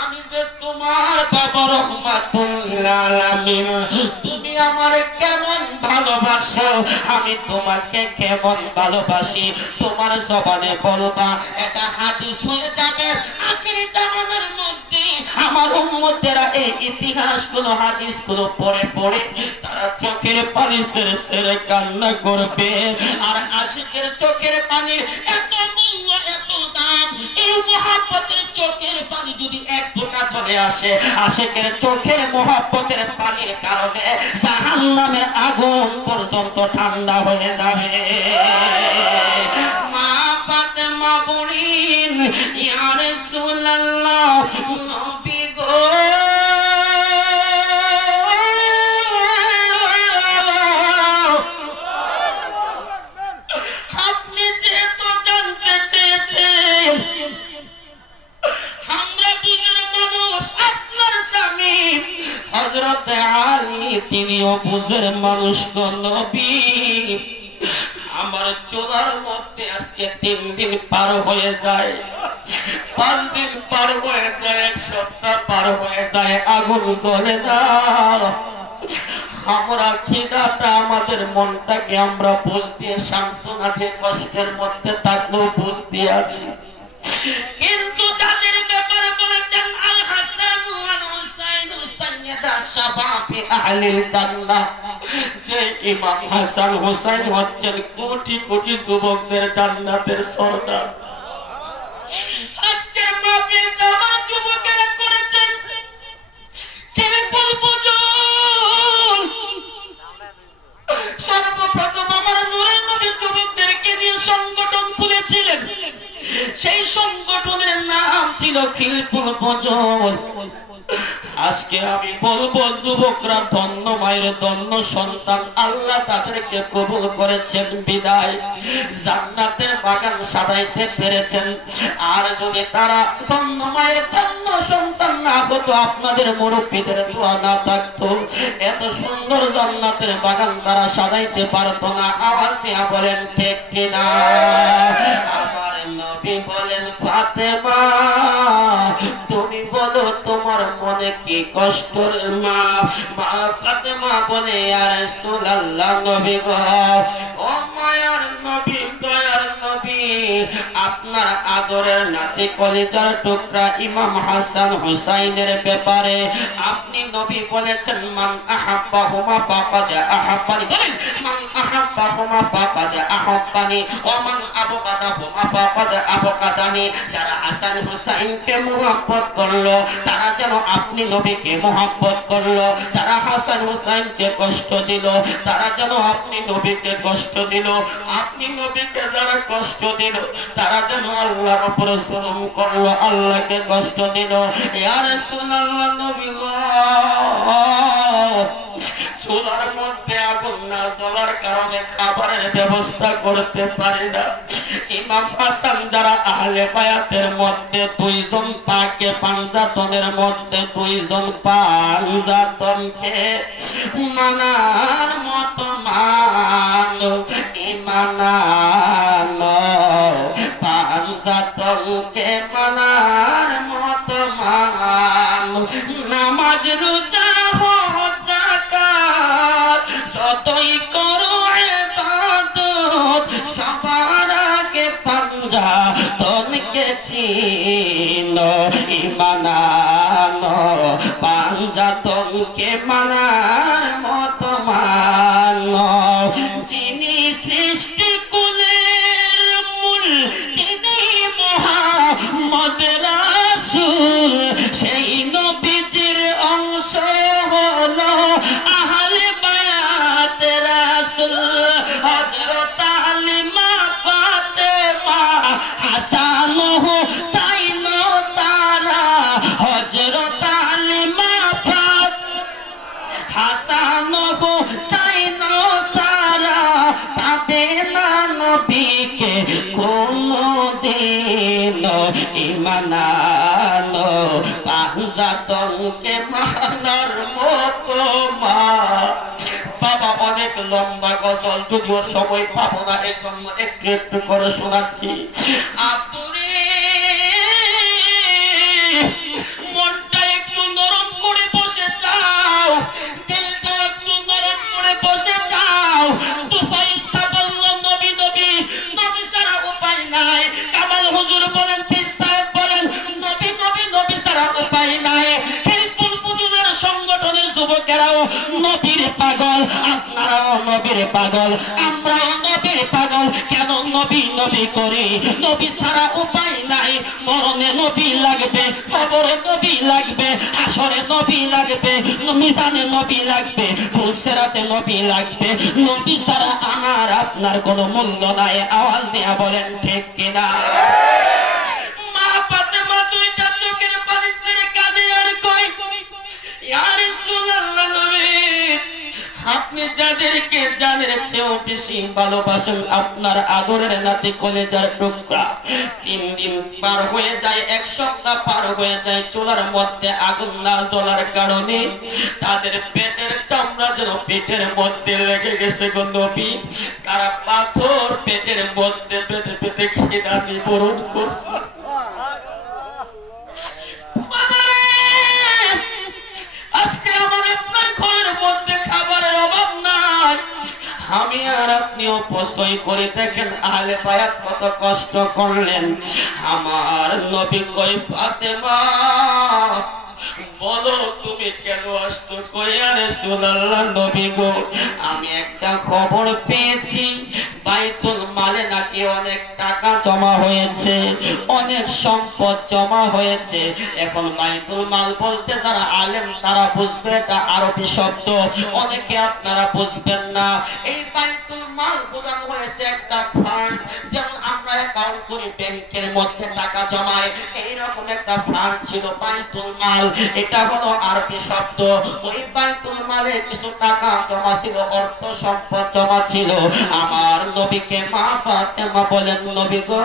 আমি যে তোমার বাবা রহমাতুল আলামিন, তুমি আমারে কেমন ভালোবাসো, আমি তোমাকে কেমন ভালোবাসি তোমার জবানে বলবা, এটা হাদিস হয়ে যাবে। আখিরি জামানার মধ্যে আমার উম্মতেরা এই ইতিহাসগুলো হাদিসগুলো পড়ে পড়ে তারা চোখের পানি ছেড়ে ছেড়ে কান্না করবে। আর আশিকের চোখের পানির এত মূল্য, এত দাম, এই মহব্বতের চোখের পানি যদি এক ফোঁটা চলে আসে, আশিকের চোখের মহব্বতের পানির কারণে জাহান্নামের আগুন পর্যন্ত ঠান্ডা হয়ে যাবে। মা ফাতেমা বলেন, ইয়া রাসূলুল্লাহ নবী গো, আপনি যেহেতু জানতে চেয়েছেন, আমরা বুঝের মানুষ, আপনার স্বামী হযরত আলী তিনিও বুঝের মানুষ গো নবী। আমার চোলার মধ্যে আজকে 3 দিন পার হয়ে যায়, 5 দিন পার হয়ে যায়, 1 সপ্তাহ পার হয়ে যায়, আগুন জ্বলে না। আমরা খিদাটা আমাদের মনটাকে আমরা বুঝ দিয়ে সান্ত্বনা দিয়ে কষ্টের মধ্যে থাকলেও বুঝ দিয়ে আছি। কিন্তু যাদের ব্যাপারে বলেছেন আল হাসান ওয়াল হুসাইন সাইয়্যিদা শাবাবি আহলিল জান্নাহ, যে ইমাম হাসান হুসাইন হচ্ছেন কোটি কোটি যুবকদের জান্নাতের সরদার। আজকে নবী আমার যুবকেরা করেছেন কেবল বুঝুন। সর্বপ্রথম আমার নূরের নবী যুবকদেরকে নিয়ে সংগঠন খুলেছিলেন, সেই সংগঠনের নাম ছিল খিলপুর ফজল। আজকে আমি বলবো যুবকরা ধন্য মায়ের ধন্য সন্তান, আল্লাহ তাদেরকে কবুল করেছেন বিদায় জান্নাতের বাগান সাজাইতে পেরেছেন। আর যদি তারা ধন্য মায়ের ধন্য সন্তান না হতো, আপনাদের মুরব্বীদের দোয়া না থাকতো, এত সুন্দর জান্নাতের বাগান তারা সাজাইতে পারতো না। আওয়াজ দিয়া বলেন ঠিক কিনা? আমার নবী বলেন, ফাতেমা তুমি বলো তোমার মনে কি কষ্ট রে মা? মা ফাতেমা বলে, ইয়া রাসূলুল্লাহ নবী গো, ও মায়ার নবী, দয়ার নবী, আপনার আদরের নাতি কলিজার টুকরা ইমাম হাসান হুসাইনের ব্যাপারে আপনি নবী বলেছেন, মান আহাব্বাহুমা ফাকাদ আহাব্বানি। বলেন, মান আহাব্বাহুমা ফাকাদ আহাব্বানি ওয়া মান আবগাদাহুমা ফাকাদ আবগাদানি। যারা হাসান হুসাইনকে মুহাব্বত করলো, তারা যেন আপনি নবীকে মুহাব্বত করলো। যারা হাসান হুসাইনকে কষ্ট দিল, তারা যেন আপনি নবীকে কষ্ট দিল। আপনি নবীকে যারা কষ্ট দিল, তারা যেন আল্লাহর উপর জুলুম করলো, আল্লাহকে কষ্ট দিল। ইয়া রাসূলুল্লাহ নবী গো, চুলার মধ্যে আগুন না জ্বলার কারণে খাবারের ব্যবস্থা করতে পারি না। ইমাম হাসান যারা আহলে বায়াতের মধ্যে দুইজন পাকে পাঞ্জাতনের মধ্যে দুইজন পাঞ্জাতনকে মানার মতো মানো, ইমানানো পাঞ্জাতনকে মানার মতো মানো। নামাজ রোজা হজ যাকাত যতই করো ইবাদত সবার আগে পাঞ্জাতনকে চিনো, ইমানানো পাঞ্জাতনকে মানার মতো মানো। যিনি সৃষ্টি কুলের মূল তিনি মুহাম্মদ রাসূল, সেই নবীজির অংশ হলো আহলে বায়াত রাসূল। হযরত আলী মা ফাতেমা হাসান হুসাইন তারা, হযরত আলী মা হাসান হুসাইন সারা পাবে না নবীকে কোনদিন, ইমানানো পাঞ্জাতনকে মানার মতো মা। বাবা অনেক লম্বা গজল, যদিও সময় পাবো না, এই জন্য একটু একটু করে শোনাচ্ছি। আপুরে মনটা একটু নরম করে বসে যাও, দিলটা একটু নরম করে বসে যাও। তুফাইল ইচ্ছা বলল নবী নবী, নবী ছাড়া উপায় নাই। কামাল হুজুর বলেন, পীর সাহেব বলেন নবী নবী, নবী ছাড়া উপায় নাই। হিলফুল ফুজুলের সংগঠনের যুবকেরাও নবীর পাগল, আপনারাও নবীর পাগল, আমরাও নবীর পাগল। কেন নবী নবী করি? নবী ছাড়া উপায় নাই। মরণে নবী লাগবে, কবরে নবী লাগবে, হাসরে নবী লাগবে, মিজানে নবী লাগবে, পুলসেরাতে নবী লাগবে। নবী ছাড়া আমার আপনার কোনো মূল্য নাই। আওয়াজ দিয়া বলেন ঠিক কিনা? মা ফাতেমা দুইটা চোখের পানি ছেড়ে কাঁদে আর কই, ইয়া রাসূলুল্লাহ নবী, আপনি যাদেরকে জানের চেয়েও বেশি ভালোবাসেন, আপনার আদরের নাতি কলেজার টুকরা 3 দিন পার হয়ে যায়, 1 সপ্তাহ পার হয়ে যায়, চুলার মধ্যে আগুন না জ্বলার কারণে তাদের পেটের চামড়া যেন পেটের মধ্যে লেগে গেছে গো নবী। তারা পাথর পেটের মধ্যে পেতে পেতে খিদা নিবারণ করছে। আজকে আমার আপনার ঘরের মধ্যে খাবারের অভাব নাই, আমি আর আপনি অপচয় করে দেখেন আহলে বায়াত কত কষ্ট করলেন। আমার নবী কই, ফাতেমা বলো তুমি কেন আসতো? কই, ইয়া রাসূলুল্লাহ নবী গো, আমি একটা খবর পেয়েছি বাইতুল মালে নাকি অনেক টাকা জমা হয়েছে, অনেক সম্পদ জমা হয়েছে। এখন বাইতুল মাল বলতে যারা আলেম তারা বুঝবে, এটা আরবি শব্দ, অনেকে আপনারা বুঝবেন না। এই বাইতুল মাল বোঝানো হয়েছে একটা ফান্ড, যেমন আমরা অ্যাকাউন্ট করি ব্যাংকের মধ্যে টাকা জমায়, এইরকম একটা ফান্ড ছিল বাইতুল মাল। এটা হলো আরবি শব্দ। ওই বাইতুল মালে কিছু টাকা জমা ছিল, অর্থ সম্পদ জমা ছিল। আমার নবীকে মা ফাতেমা বলেন, নবী গো,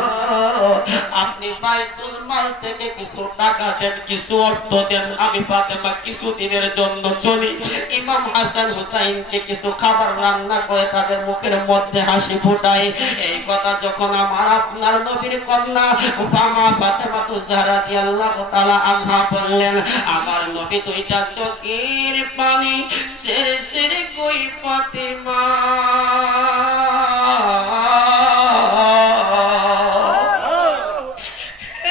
আপনি বাইতুল মাল থেকে কিছু টাকা দেন, কিছু অর্থ দেন, আমি ফাতেমা কিছু দিনের জন্য চলি। ইমাম হাসান হুসাইনকে কিছু খাবার রান্না করে তাদের মুখের মধ্যে হাসি ফুটাই। এই কথা যখন আমার আপনার নবীর কন্যা মা ফাতেমা জাহরা রাদিয়াল্লাহু তাআলা আনহা বললেন, আমার নবী দুইটা চোখের পানি সেরে সেরে কই, ফাতেমা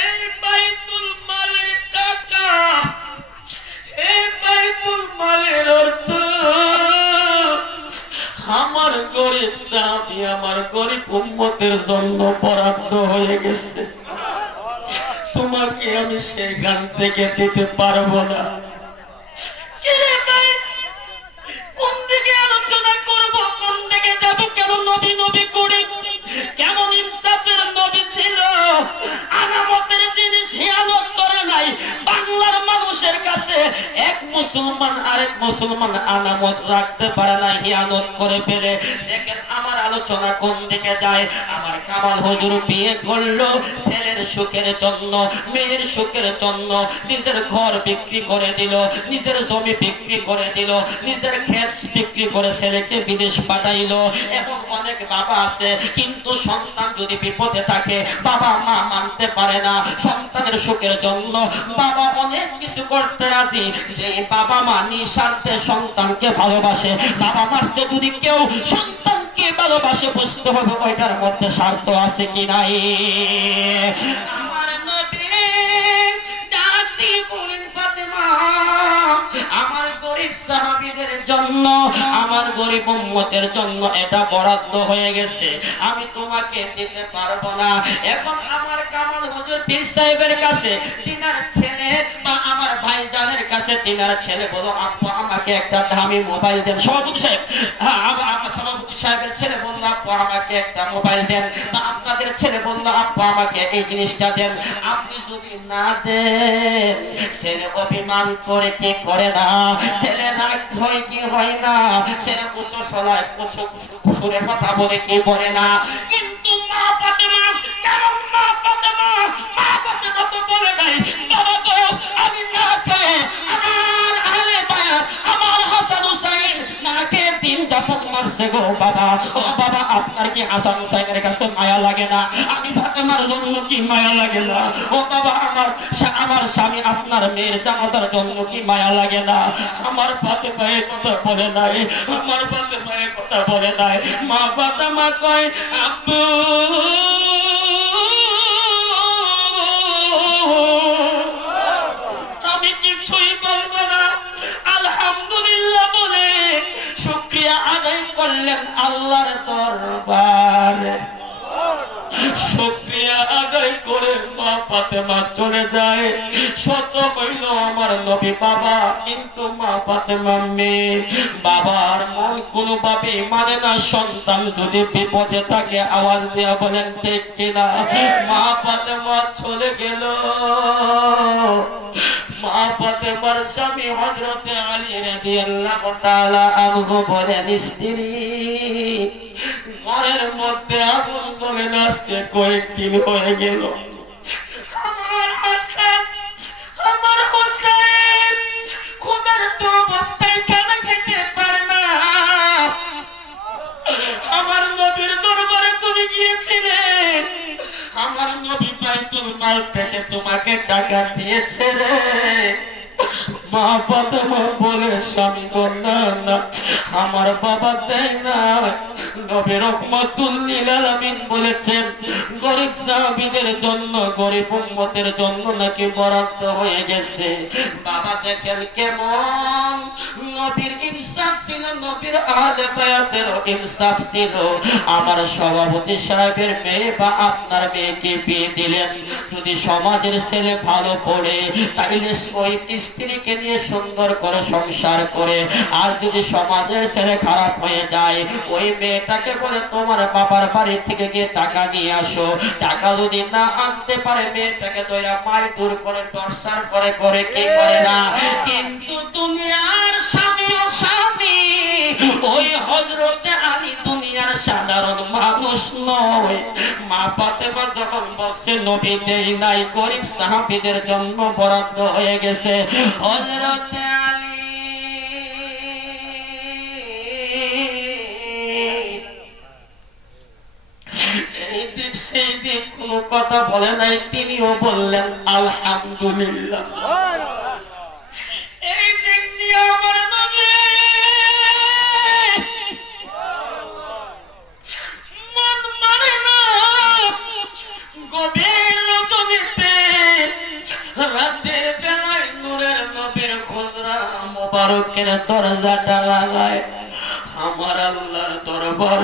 এই বাইতুল মালের টাকা, এই বাইতুল মালের অর্থ আমার গরিব সাহাবী, আমার গরিব উম্মতের জন্য বরাদ্দ হয়ে গেছে। তোমাকে আমি সেখান থেকে দিতে পারবো না। কোন দিকে আলোচনা করব, কোন দিকে যাব? কেন নবী নবী করে, কেমন ইনসাফের নবী ছিল, আনামতের জিনিস হিয়ানত করে নাই। বাংলার মানুষের কাছে এক মুসলমান মুসলমান আরেক মুসলমান আনামত রাখতে পারে না, হিয়ানত করে ফেলে। দেখেন আমার আলোচনা কোন দিকে যায়। আমার কামাল হুজুর বিয়ে করলো ছেলের সুখের জন্য, মেয়ের সুখের জন্য। নিজের ঘর বিক্রি করে দিল, নিজের জমি বিক্রি করে দিল, নিজের ক্ষেত বিক্রি করে ছেলেকে বিদেশ পাঠাইলো। এবং অনেক বাবা আছে কিন্তু সন্তান যদি বিপদে থাকে বাবা মা মানতে পারে না। সন্তানের সুখের জন্য বাবা অনেক কিছু করতে রাজি। যে বাবা মা নিঃস্বার্থে সন্তানকে ভালোবাসে, বাবা মার চেয়ে যদি কেউ সন্তানকে ভালোবাসে বুঝতে হবে ওইটার মধ্যে স্বার্থ আছে কি নাই। আমার নবী ডাক দিয়ে বলেন, ফাতেমা আমার গরিব সাহাবীদের জন্য, আমার গরিব উম্মতের জন্য এটা বরাদ্দ হয়ে গেছে, আমি তোমাকে দিতে পারবো না। এখন আমার কামাল হুজুর পীর সাহেবের কাছে তিনার ছেলে বা আমার ভাইজানের কাছে তিনার ছেলে বলো, আপু আমাকে একটা দামি মোবাইল দেন। সভাপতি সাহেব, আমার সভাপতি সাহেবের ছেলে বললো, আপু আমাকে একটা মোবাইল দেন। বা আপনাদের ছেলে বললো, আপু আমাকে এই জিনিসটা দেন। আপনি যদি না দেন ছেলে অভিমান করে কি করে না, ছেলে রাগ হয় কি হয় না, ছেলে উচ্চ সলায় উচ্চ সুরে কথা বলে কি বলে না। কিন্তু মা ফাতেমা, কারণ মা ফাতেমা তো বলে নাই, বাবা গো আমি না খেয়ে আমার আহলে বায়াত আমার হাসান হুসাইন না খেয়ে দিন যাপন মারছে গো বাবা। ও বাবা আপনার কি হাসান হুসাইনের কাছে মায়া লাগে না? আমি ফাতেমার জন্য কি মায়া লাগে না? ও বাবা আমার স্বামী আপনার মেয়ের জামাতার জন্য কি মায়া লাগে না? আমার ফাতেমা এই কথা বলে নাই, আমার ফাতেমা এই কথা বলে নাই। মা ফাতেমা কয়, আব্বু আমি কিছুই বলবো না, আলহামদুলিল্লাহ বলে শুকরিয়া আদায় করলেন আল্লাহর দরবারে। শুকরিয়া আদায় করে মা ফাতেমা চলে যায়। শত হইল আমার নবী বাবা, কিন্তু মা ফাতেমা মেয়ে, বাবার মন কোনোভাবে মানে না। সন্তান যদি বিপদে থাকে আওয়াজ দিয়া বলেন ঠিক কিনা। মা ফাতেমা চলে গেল। মা ফাতেমার স্বামী হযরত আলী রাদিয়াল্লাহু তাআলা আনহু বলেন, স্ত্রী ঘরের মধ্যে আগুন জ্বলে আজকে কয়েকদিন হয়ে গেল। আমার হাসান, আমার হোসেন ক্ষুধার্ত অবস্থায় খানা খেতে পারে না। আমার নবীর দরবারে তুমি গিয়েছিলেন, আমার নবী বাইতুল মাল থেকে তোমাকে টাকা দিয়েছে রে। মা ফাতেমা বলে, স্বামী গো না না, আমার বাবা দেয় না। নবী রহমাতুল লিল আলামিন বলেছেন গরিব সাহাবীদের জন্য, গরিব উম্মতের জন্য নাকি বরাদ্দ হয়ে গেছে। বাবা দেখেন কেমন নবীর ইনসাফ ছিল, নবীর আহলে বায়াতের ইনসাফ ছিল। আমার সভাপতি সাহেবের মেয়ে বা আপনার মেয়েকে বিয়ে দিলেন, যদি সমাজের ছেলে ভালো পড়ে তাইলে ওই স্ত্রীকে নিয়ে সুন্দর করে সংসার করে। আর যদি সমাজের ছেলে খারাপ হয়ে যায় ওই মেয়েটাকে বলে তোমার বাবার বাড়ি থেকে গিয়ে টাকা নিয়ে আসো। টাকা যদি না আনতে পারে মেয়েটাকে দয়া মাই দূর করে টর্চার করে করে কি করে না। কিন্তু দুনিয়ার স্বামী ও স্বামী ওই হযরতে আলী দুনিয়ার সাধারণ মানুষ নয়। মা ফাতেমা যখন বলছে নবী দেই নাই, গরিব সাহাবীদের জন্য বরাদ্দ হয়ে গেছে, হযরতে আলী এই দিক সেই দিক কোনো কথা বলে নাই, তিনিও বললেন আলহামদুলিল্লাহ। এই দিক নিয়ে আমার নবী মন মানে না। গভীর রজনীতে রাতের বেলায় নূরের নবীর খুজরা মোবারকের দরজাটা লাগায় আমার আল্লাহর দরবার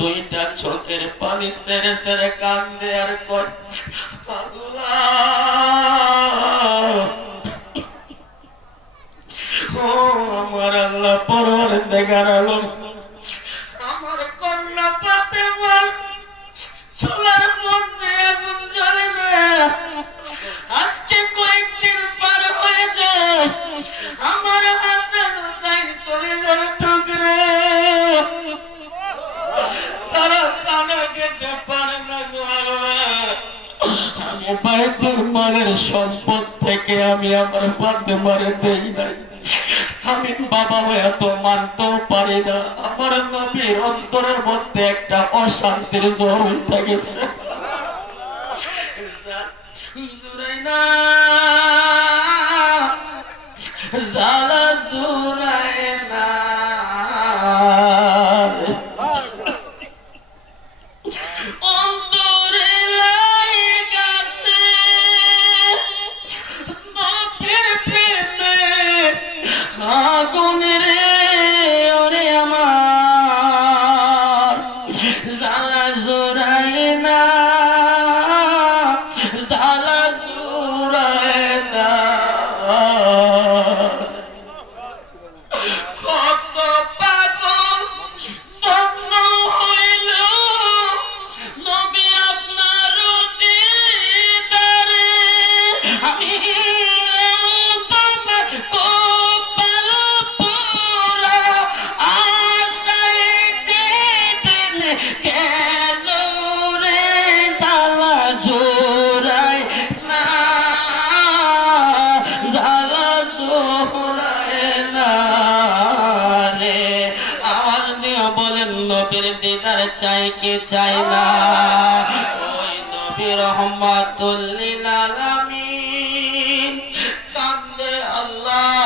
দুইটা চোখের পানি সেরে সেরে কান্দে আর কয়, আল্লাহ ও আমার আল্লাহ পরওয়ারদিগার আলম, আমার কন্যা ফাতেমার চুলার মধ্যে আগুন জ্বলে না। আজকে কয়েকদিন পার হয়ে যায়, আমার কলিজার টুকরা, তারা খানা খেতে পারে না গো আল্লাহ। আমি বাইতুল মালের সম্পদ থেকে আমি আমার ফাতেমারে দেই নাই। আমি বাবা হয়ে তো মানতেও পারি না। আমার নবীর অন্তরের মধ্যে একটা অশান্তির জ্বর উঠে গেছে। জুরাইনা জালা জুরাইনা অন্তরে লাগাছে নবীর প্রেমে আগুন রে ওরে আমার জালা জুরাইনা জালা জুরাইনা কত পাগল তন্ন হইল নবী আপনার দিদারে। আমি কপাল পুরা আশায় যেদিন গেল রে জালা জোড়ায় না জালা জোড়ায় না রে। আওয়াজ দিয়ে বলেন নবীর দিদার চাই কি চাই না? ওই নবী রহমাতুল লিল আলামিন কান্দে আল্লাহ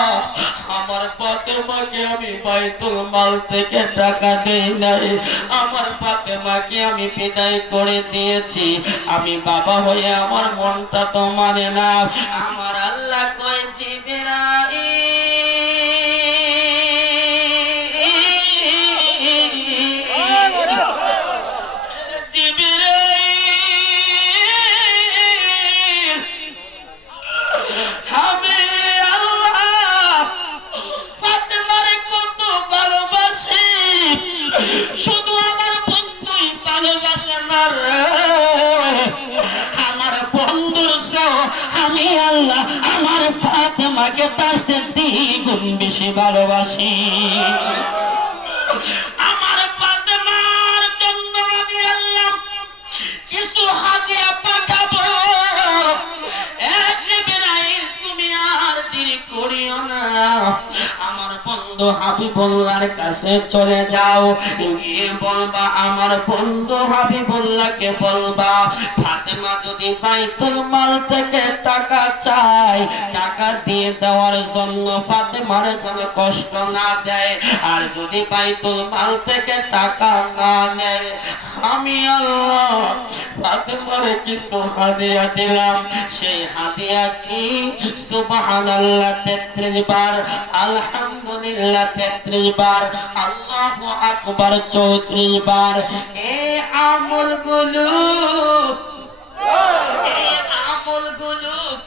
আমার ফাতেমাকে আমি বাইতুল মাল থেকে টাকা দেই নাই, আমার ফাতেমাকে আমি বিদায় করে দিয়েছি। আমি বাবা হয়ে আমার মনটা তো মানে না। আমার আল্লাহ কয় জিবরাইল আমি আল্লাহ ফাতেমারে কত ভালোবাসি, শুধু আমার বন্ধুই ভালোবাসে না রে। আমার বন্ধুর চেয়েও আমি আল্লাহ আমার ফাতেমাকে তার চেয়ে দ্বিগুণ বেশি ভালোবাসি। আমার ফাতেমার জন্য আমি আল্লাহ কিছু হাদিয়া পাঠাবো। জিবরাইল তুমি আর দেরি করিও না, আমার বন্ধু হাবিবুল্লাহর কাছে চলে যাও, গিয়ে বলবা আমার বন্ধু হাবিবুল্লাহকে বলবা ফাতেমা যদি বাইতুল মাল থেকে টাকা চায় টাকা দিয়ে দেওয়ার জন্য, ফাতেমার যেন কষ্ট না দেয়। আর যদি বাইতুল মাল থেকে টাকা না নেয় আমি আল্লাহ ফাতেমারে কিছু হাদিয়া দিলাম। সেই হাদিয়া কি? সুবহানাল্লাহ 33 বার, আলহামদুলিল্লাহ 33 বার, আল্লাহু আকবার 34 বার। এই আমলগুলো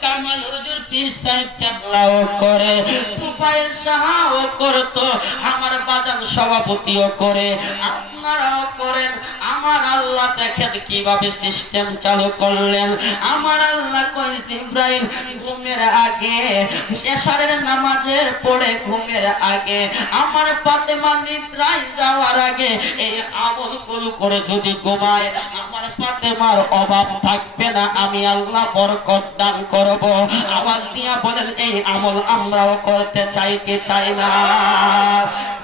কামাল হুজুর পীর সাহেব কেবলাও করে, তুফাইল শাহও করতো, আমার বাজান সভাপতিও করে, আপনারাও করেন। আমার আল্লাহ দেখেন কিভাবে সিস্টেম চালু করলেন। আমার আল্লাহ কয় জিবরাইল ঘুমের আগে এশারের নামাজের পড়ে ঘুমের আগে আমার ফাতেমা নিদ্রায় যাওয়ার আগে এই আমলগুলো করে যদি ঘুমায় আমার ফাতেমার অভাব থাকবে না, আমি আল্লাহ বরকত দান করব। আওয়াজ দিয়া বলেন এই আমল আমরাও করতে চাই কি চাই না?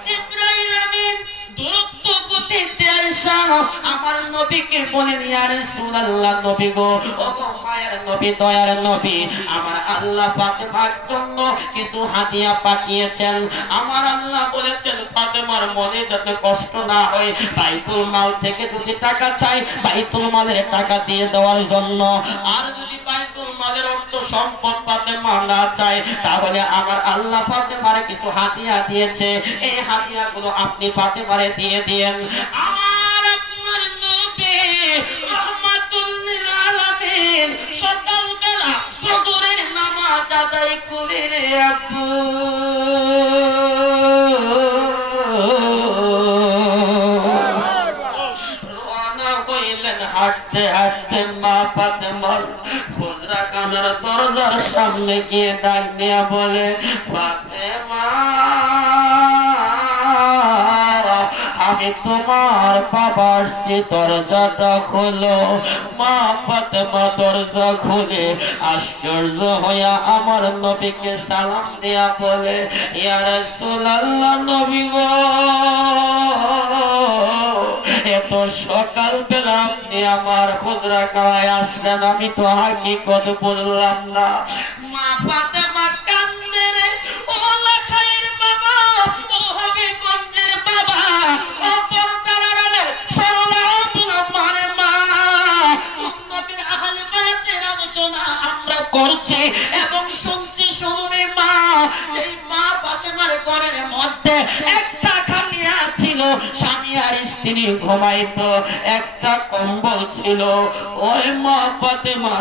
জিবরাইল আমিন দ্রুত গতিতে আয়েশা আমার নবীকে বলেন ইয়া রাসূলুল্লাহ, নবী গো, ওগো মায়ের নবী, দয়ার নবী, আমার আল্লাহ ফাতেমার জন্য কিছু হাদিয়া পাঠিয়েছেন। আমার আল্লাহ বলেছেন ফাতেমার মনে যাতে কষ্ট না হয়, বাইতুল মাল থেকে যদি টাকা চাই বাইতুল মালের টাকা দিয়ে দেওয়ার জন্য। আর যদি বাইতুল মালের অর্থ সম্পদ ফাতেমা না চায় তাহলে আমার আল্লাহ ফাতেমার কিছু হাদিয়া দিয়েছে, এই হাদিয়াগুলো আপনি ফাতেমারে দিয়ে দিয়েন। আমার আপনার নবী রাহমাতুল লিল আলামিন সকালবেলা ফজরের নামাজ আদায় করে রে আপু রওনা হইলেন হাঁটতে হাঁটতে মা ফাতেমার হুজরা খানার দরজার সামনে গিয়ে ডাক দিয়া বলে ফাতেমা আমি তোমার বাবার সে দরজাটা খোলো। মা ফাতেমা দরজা খুলে আশ্চর্য হইয়া আমার নবীকে সালাম দিয়া বলে, ইয়া রাসূলুল্লাহ, নবী গো, এত সকাল বেলা আপনি আমার হুজরা খাওয়ায় আসলেন, আমি তো হাকিকত বললাম না। মা ফাতেমা কান্দে রে, ও লাখাইর বাবা, ও হবিগঞ্জের বাবা, ও পর্দার আড়ালের সরলা আমার মা, নবীর আহলে বায়াতের আলোচনা আমরা করছি এবং শুনছি। শুনুনে মা, এই মা ফাতেমার ঘরের মধ্যে একটা খামিয়া ছিল, স্বামী আর স্ত্রী ঘুমাইতো, একটা কম্বল ছিল। ওই মা ফাতেমা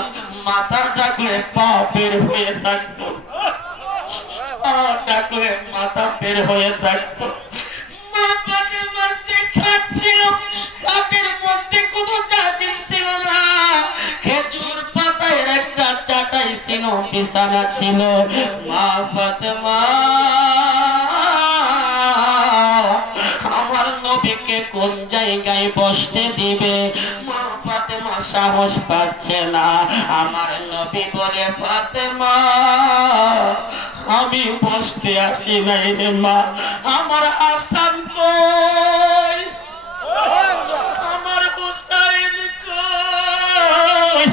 মাথা ডাকলে পা বের হয়ে থাকতো, পা ডাকলে মাথা বের হয়ে থাকতো। মা ফাতেমার যে খাট ছিল, খাটের মধ্যে কোনো চাদর ছিল না, খেজুর পাতায় একটা চাটাই ছিল, বিছানা ছিল। মা ফাতেমা আমার নবীকে কোন জায়গায় বসতে দিবে? মা ফাতেমা সাহস পাচ্ছে না। আমার নবী বলে, ফাতেমা, আমি বসতে আসি নাই রে মা, আমার হাসান কই, আমার হুসাইন কই,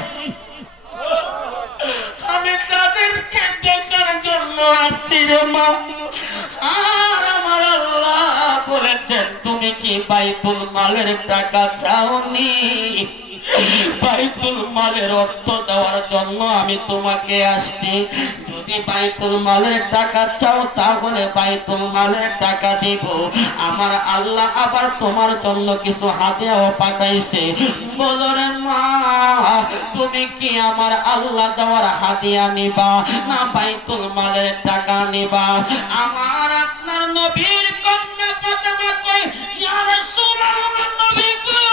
আমি তাদেরকে দেখার জন্য আসছি রে মা। আর আমার আল্লাহ বলেছেন, তুমি কি বাইতুল মালের টাকা চাওনি? বাইতুল মালের অর্থ দেওয়ার জন্য আমি তোমাকে আসছি। যদি বাইতুল মালের টাকা চাও তাহলে বাইতুল মালের টাকা দিব। আমার আল্লাহ আবার তোমার জন্য কিছু হাদিয়াও পাঠাইছে। বলো রে মা, তুমি কি আমার আল্লাহ দেওয়ার হাদিয়া নিবা না বাইতুল মালের টাকা নিবা? আমার আপনার নবীর কন্যা ফাতেমা কই, ইয়া রাসূলুল্লাহ, নবী গো,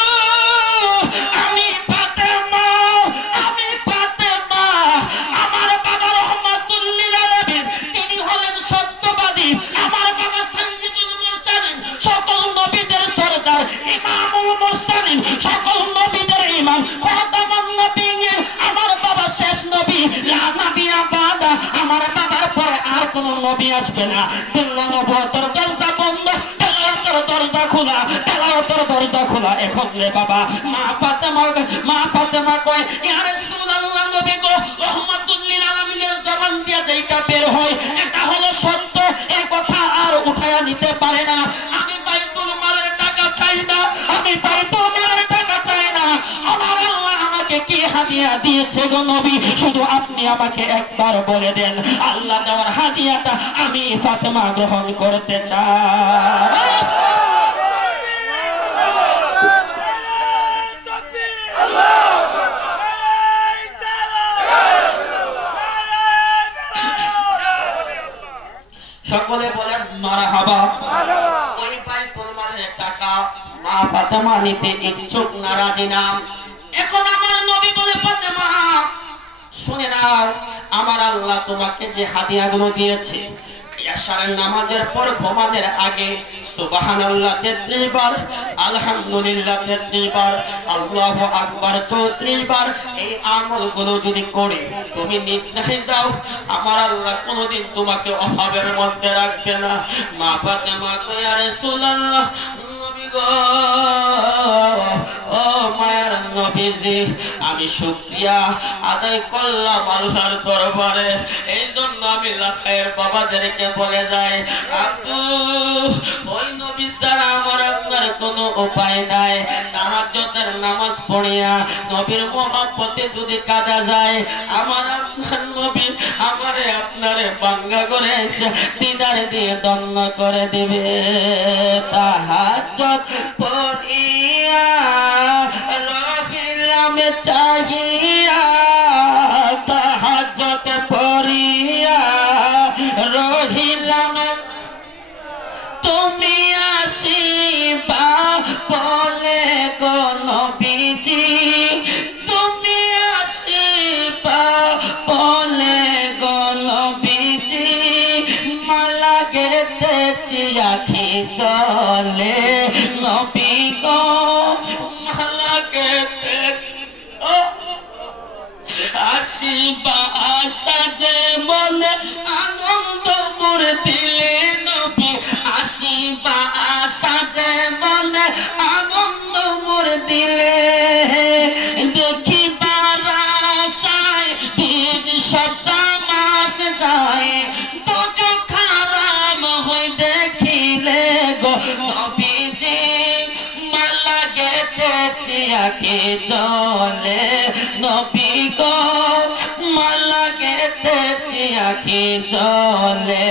আমি ফাতেমা, আমি ফাতেমা, আমার বাবা রহমাতুল লিল আলামিন, তিনি হলেন সত্যবাদী। আমার বাবা সাইয়্যিদুল মুরসালিন, সকল নবীদের সরদার, ইমামুল মুরসালিন, সকল নবীদের ইমাম, খাতামুন নবিয়্যিন, আমার বাবা শেষ নবী, লা নাবিয়্যা বাদা, আমার বাবার পরে আর কোন নবী আসবে না। নবুয়তের দরজা বন্ধ, বেলায়েতের দরজা খোলা, বেলায়েতের দরজা খোলা। এখন রে বাবা, মা ফাতেমা কয়, ইয়া রাসূলুল্লাহ, নবী গো, রহমাতুল লিল আলামিনের জবান দিয়া যেটা বের হয় এটা হলো সত্য, এই কথা আর উঠায়া নিতে পারে না। আমি বাইতুল মালের টাকা চাই না, আমি বাইতুল মালের টাকা চাই না। আমার আল্লাহ আমাকে কি হাদিয়া দিয়েছে গো নবী, শুধু আপনি আমাকে একবার বলে দেন। আল্লাহ দেওয়ার হাদিয়াটা আমি ফাতেমা গ্রহণ করতে চাই। সকলে বলেন মারহাবা। ওই বাইতুল মালের টাকা মা ফাতেমা নিতে ইচ্ছুক না, রাজি না। এখন আমার নবী বলে, ফাতেমা শুনে নাও, আমার আল্লাহ তোমাকে যে হাদিয়াগুলো দিয়েছে, এশারের নামাজের পর ঘুমানোর আগে সুবহানাল্লাহ 33 বার, আলহামদুলিল্লাহ 33 বার, আল্লাহু আকবার 34 বার, এই আমলগুলো যদি করে তুমি নির্ণয় দাও, আমার আল্লাহ কোনোদিন তোমাকে অভাবের মধ্যে রাখবে না। মা ফাতেমা কয়, ইয়া রাসূলুল্লাহ, নবী গো, ও মায়ের নবীজি, আমি শুকরিয়া আদায় করলাম আল্লাহর দরবারে। এই জন্য আমি লাখায়ের বাবাদেরকে বলে যাই, আপু, ওই নবী ছাড়া আমার আপনার কোনো উপায় নাই। তাহাজ্জুদের নামাজ পড়িয়া নবীর মহব্বতে যদি কাঁদা যায়, আমার আপনার নবী আমারে আপনারে বাঙ্গা করে এসে দিদার দিয়ে দন্ন করে দিবে। তাহাজ্জুদ পড়িয়া রহিলাম চাহিয়া, তাহাজ্জুদ পড়িয়া রহিলাম, তুমি আসিবা বলে গো নবীজি, তুমি আসিবা বলে গো নবীজি, মালা গেতেছি আখি জল চলে নবী গো মালা গেথেছি আসিবা আশা যে মনে আনন্দ মোর দিলে নবী আসিবা আশা যে মনে আনন্দ মোর দিলে দেখিবার আশায় দিন সপ্তাহ মাস যায় দুজো খারাপ হই দেখিলে গো নবীজি মালা গেথেছি আঁখি জলে নবী গো মালা গেথেছি আঁখি জলে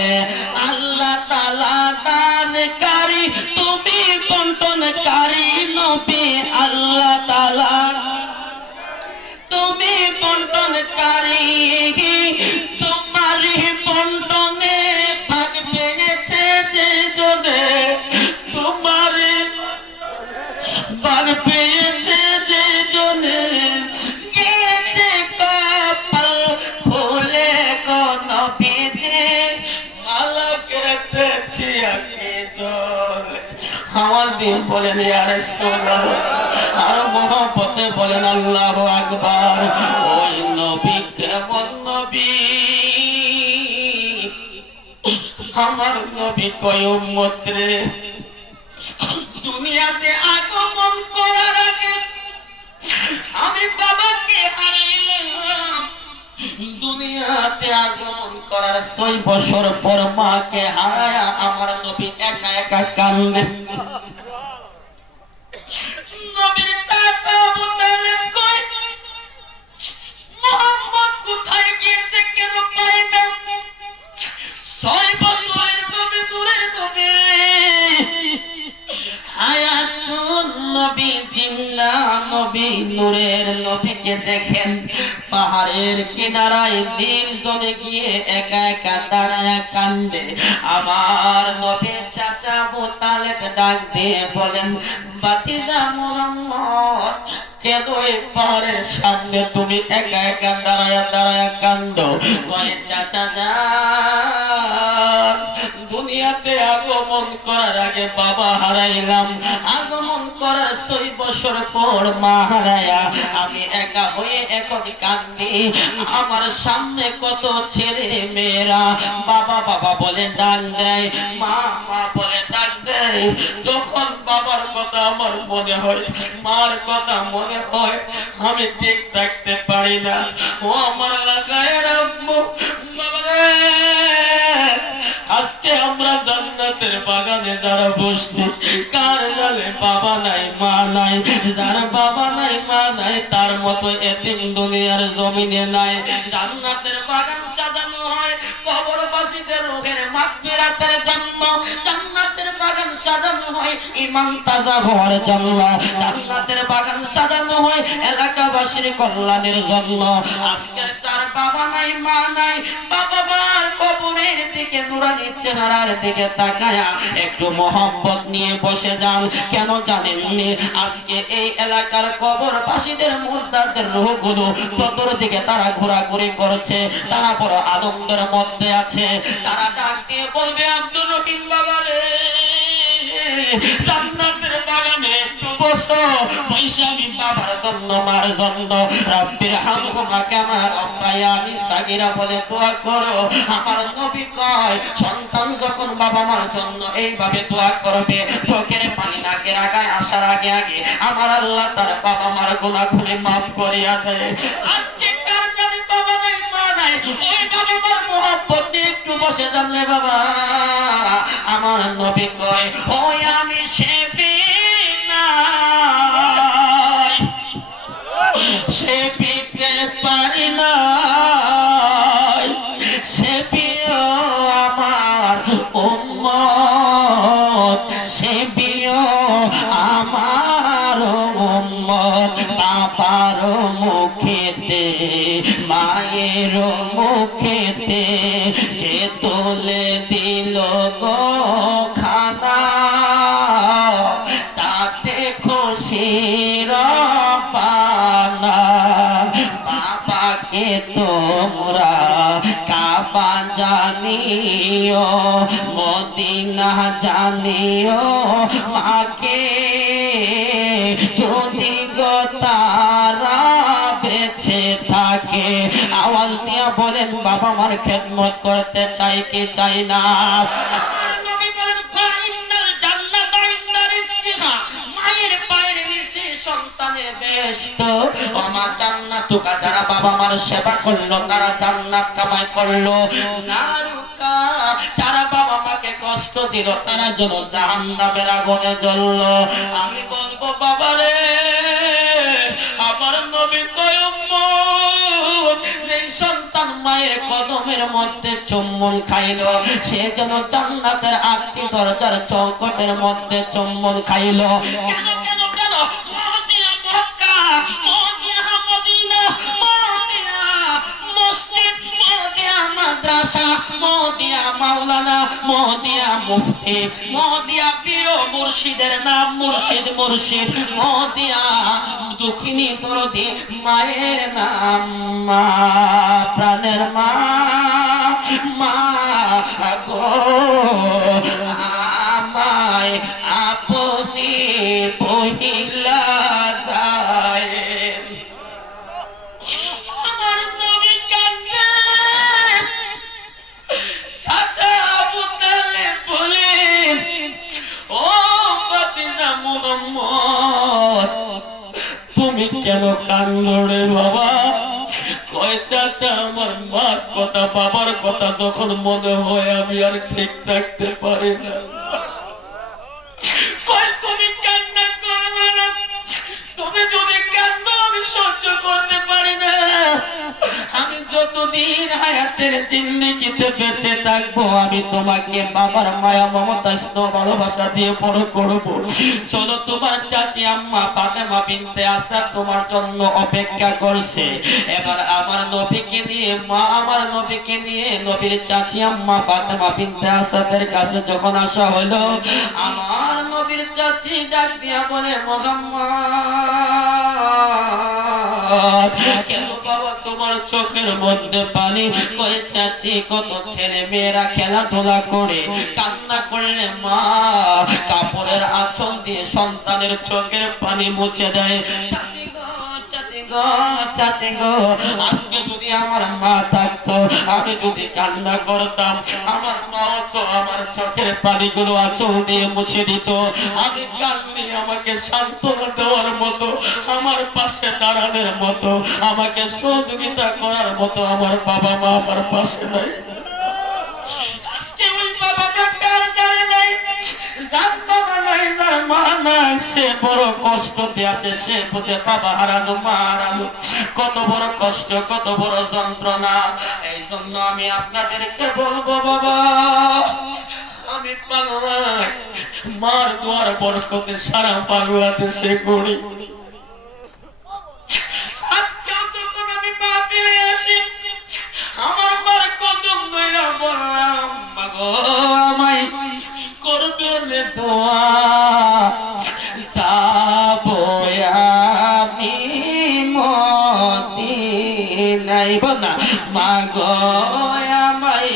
আল্লাহ তাআলা দানকারী তুমি বন্টনকারী নবী আল্লাহ তাআলা তুমি বন্টনকারী তোমারই বন্টনে ভাগ পেয়েছে যে জনে তোমার ভাগ পেয়েছে যে জনে গেছে কপাল খুলে গো নবীজি মালা গেথেছি আঁখি জলে আমার দিন বলেন ইয়া রাসূলুল্লাহ আর মহব্বতে বলেন আল্লাহু আকবার ওই নবী কেমন নবী আমার নবী কয় উম্মত রে দুনিয়াতে আগমন করার আগে আমি বাবাকে হারাইলাম দুনিয়াতে আগমন করার 6 বছর পর মাকে হারায়া আমার নবী একা একা কান্দে নবীর চাচা আবু তালেব কই মুহাম্মদ কোথায় গিয়েছে কেন পাই না 6 বছরের নবী দূরের নবী হায়াতুন নবী জিন্দা নবী নূরের নবীকে দেখেন পাহাড়ের কিনারায় নির্জনে গিয়ে একা একা দাঁড়ায় কান্দে আমার নবীর চাচা আবু তালেব ডাক দিয়ে বলেন বাতিজা মুহাম্মদ কেন এই পাহাড়ের সামনে তুমি একা একা দাঁড়ায় কান্দো কয় চাচা যান দুনিয়াতে আগমন করার আগে বাবা হারাইলাম আগমন করার 6 বছর পর মা হারায়া আমি একা হয়ে এখন কান্দি আমার সামনে কত ছেলে মেয়েরা বাবা বাবা বলে ডাক দেয় মা মা বলে ডাক দেয় যখন বাবার কথা আমার মনে হয় মার কথা মনে হয় আমি ঠিক থাকতে পারি না ও আমার লাগায়ের আম্মু বাবারে আজকে আমরা জান্নাতের বাগানে যারা বসছি কার জানে বাবা নাই মা নাই যার বাবা নাই মা নাই তার মতো এতিম দুনিয়ার জমিনে নাই জান্নাতের বাগান সাজানো হয় কবরবাসীদের রূহের মাগফিরাতের জন্য জান্নাতের বাগান সাজানো হয় ঈমান তাজা হওয়ার জন্য জান্নাতের বাগান সাজানো হয় এলাকাবাসীর কল্যাণের জন্য আজকে তার বাবা নাই মা নাই বাবা মার কবরের দিকে নুরানি চেহারার দিকে তাকায়া একটু মহব্বত নিয়ে বসে যান কেন জানেননি আজকে এই এলাকার কবরবাসীদের মুর্দাদের রূহগুলো চতুর্দিকে তারা ঘোরাঘুরি করছে তারা বড় আনন্দের মধ্যে আছে তারা ডাক দিয়ে বলবে আব্দুর রহিম বাবা রে জান্নাতের বাগানে একটু বসো পয়সা আমি বাবার জন্য মার জন্য রাব্বির হামহুমা কামা রাব্বায়ানি সাগীরা বলে দোয়া করো আমার নবী কয় সন্তান যখন বাবা মার জন্য এইভাবে দোয়া করবে চোখের পানি নাকে আগায় আসার আগে আগে আমার আল্লাহ তার বাবা মার গুনাহগুলি মাফ করিয়া দেয় আজকে কার জানি বাবা নাই মা নাই এই বাবা মার মহব্বত দিয়ে একটু বসে জানলে বাবা আমার নবী কয় ওই আমি শেফি নাই সে পিতে পারি না সে পিও আমার উম্মত সে পিও আমার উম্মত বাবার মুখেতে মায়ের মুখেতে যে তোলে দিল গো খানা তাতে খুশির পানা বাবাকে তোমরা কাবা জানিও মদিনা না জানিও মাকে যদি গো তারা বেঁচে থাকে। আওয়াজ দিয়ে বলেন বাবা মার খেদমত করতে চাই কি চাই না? সন্তানের বেহেশত আমার জান্নাত। যারা বাবা মার সেবা করলো তারা জান্নাত কামাই করলো। নারুকা যারা বাবা মাকে কষ্ট দিল তারা যেন জাহান্নামের আগুনে জ্বললো। আমি বলবো বাবারে আমার নবী কয় উম্মত যেই সন্তান মায়ের কদমের মধ্যে চুম্বন খাইলো সে যেন জান্নাতের 8টি দরজার চৌকটের মধ্যে চুম্বন খাইলো। কেন কেন কেন? মাদ্রাসা মদিয়া মাওলানা মদিয়া মুফতি মদিয়া পীর মুর্শিদের নাম মুর্শিদ মুর্শিদ মদিয়া দুঃখিনী দরদি মায়ের নাম মা প্রাণের মা মা গো আমায় আপনি বহিলা যায়। তুমি কেন কান্দো রে বাবা? কয় চাচা আমার মার কথা বাবার কথা যখন মনে হয় আমি আর ঠিক থাকতে পারি না। কয় তুমি কান্না করবে না, তুমি যদি কান্দো আমি সহ্য করতে পারি না। আমি যতদিন হায়াতের জিন্দেগিতে বেঁচে থাকবো আমি তোমাকে বাবার মায়া মমতা স্নেহ ভালোবাসা দিয়ে বড় করব। চলো তোমার চাচি আম্মা ফাতেমা বিনতে আসাদ তোমার জন্য অপেক্ষা করছে। এবার আমার নবীকে নিয়ে মা আমার নবীকে নিয়ে নবীর চাচি আম্মা ফাতেমা বিনতে আসাদের কাছে যখন আসা হলো আমার নবীর চাচি ডাক দিয়া বলে মোহাম্মদ কেন বাবা তোমার চোখের মধ্যে পানি? কয়ে চাচি কত ছেলে মেয়েরা খেলাধুলা করে কান্না করলে মা কাপড়ের আঁচল দিয়ে সন্তানের চোখের পানি মুছে দেয়। চাচি গো আজকে যদি আমার মা থাকতো আমি যদি কান্না করতাম আমার মা তো আমার চোখের পানিগুলো আঁচল দিয়ে মুছে দিত। আমি কান্দি আমাকে সান্ত্বনা দেওয়ার মতো আমার পাশে দাঁড়ানোর মতো আমাকে সহযোগিতা করার মতো আমার বাবা মা আমার পাশে নাই। আজকে ওই বাবা ডাক্তার জানে নাই যার বাবা নাই যার মা নাই সে বড় কষ্টতে আছে। সে বুঝে বাবা হারানো মা হারানো কত বড় কষ্ট কত বড় যন্ত্রণা। এই জন্য আমি আপনাদেরকে বলবো বাবা আমি বাংলায় মার দোয়ার বরকতে সারা বাংলাদেশে গড়ি। আজকেও যখন আমি মা পেয়ে আসি আমার মার কদম ধইরা বললাম মা গো আমায় করবেন দোয়া যাবো আমি মদিনায়। বল না মা গো আমায়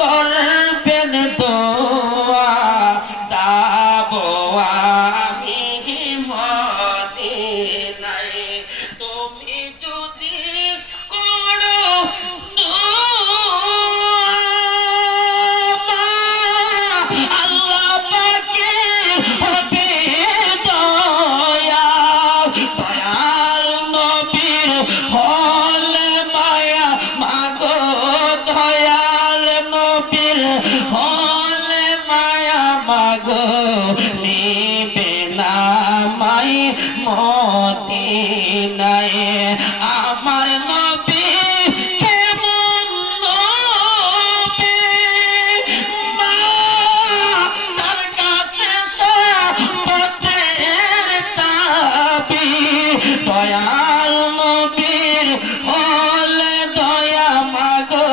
করবেন দোয়া যাবো আমি মদিনায়। তুমি যদি করো আল্লাহ পাকে হবে দয়া। দয়াল নবীর হলে মায়া মাগো দয়াল নবীর হলে মায়া মাগো নিবে না মাই মদিনায়। আমার নবী কেমন নবী মা তার কাছে সম্পদের চাবি। দয়াল নবীর হলে দয়া মাগো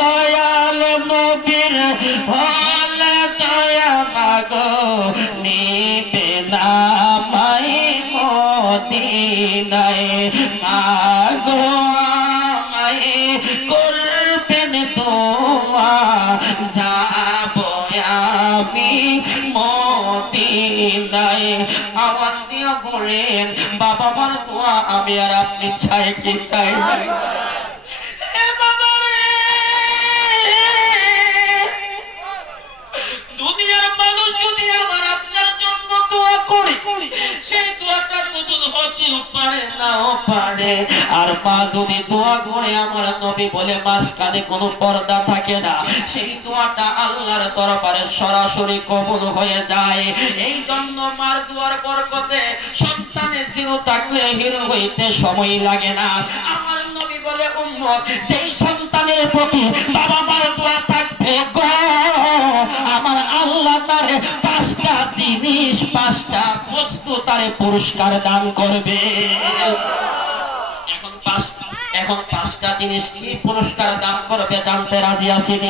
দয়াল নবীর হলে দয়া মাগো নিবে না মাই মদিনায়। নাই। আওয়াজ দিয়া বলেন বাবা আমার দোয়া আমি আর আপনি চাই কি চাই না? দুনিয়ার মানুষ যদি আমার আপনার জন্য দোয়া করে সেই দোয়াটা কবুল হতে পারে নাও পারে। আর মা যদি দোয়া করে আমার নবী বলে মাঝখানে কোনো পর্দা থাকে না, সেই দোয়াটা আল্লাহর দরবারে সরাসরি কবুল হয়ে যায়। এই জন্য মার দোয়ার বরকতে সন্তানের জিরো থাকলে হিরো হইতে সময় লাগে না। আমার নবী বলে উম্মত সেই সন্তানের প্রতি বাবা মার দোয়া থাকবে গো, আমার আল্লাহ তারে 5টা জিনিস 5টা বস্তু তারে পুরস্কার দান করবে। এখন 5টা জিনিস কি পুরস্কার দান করবে জানতে রাজি আছেন?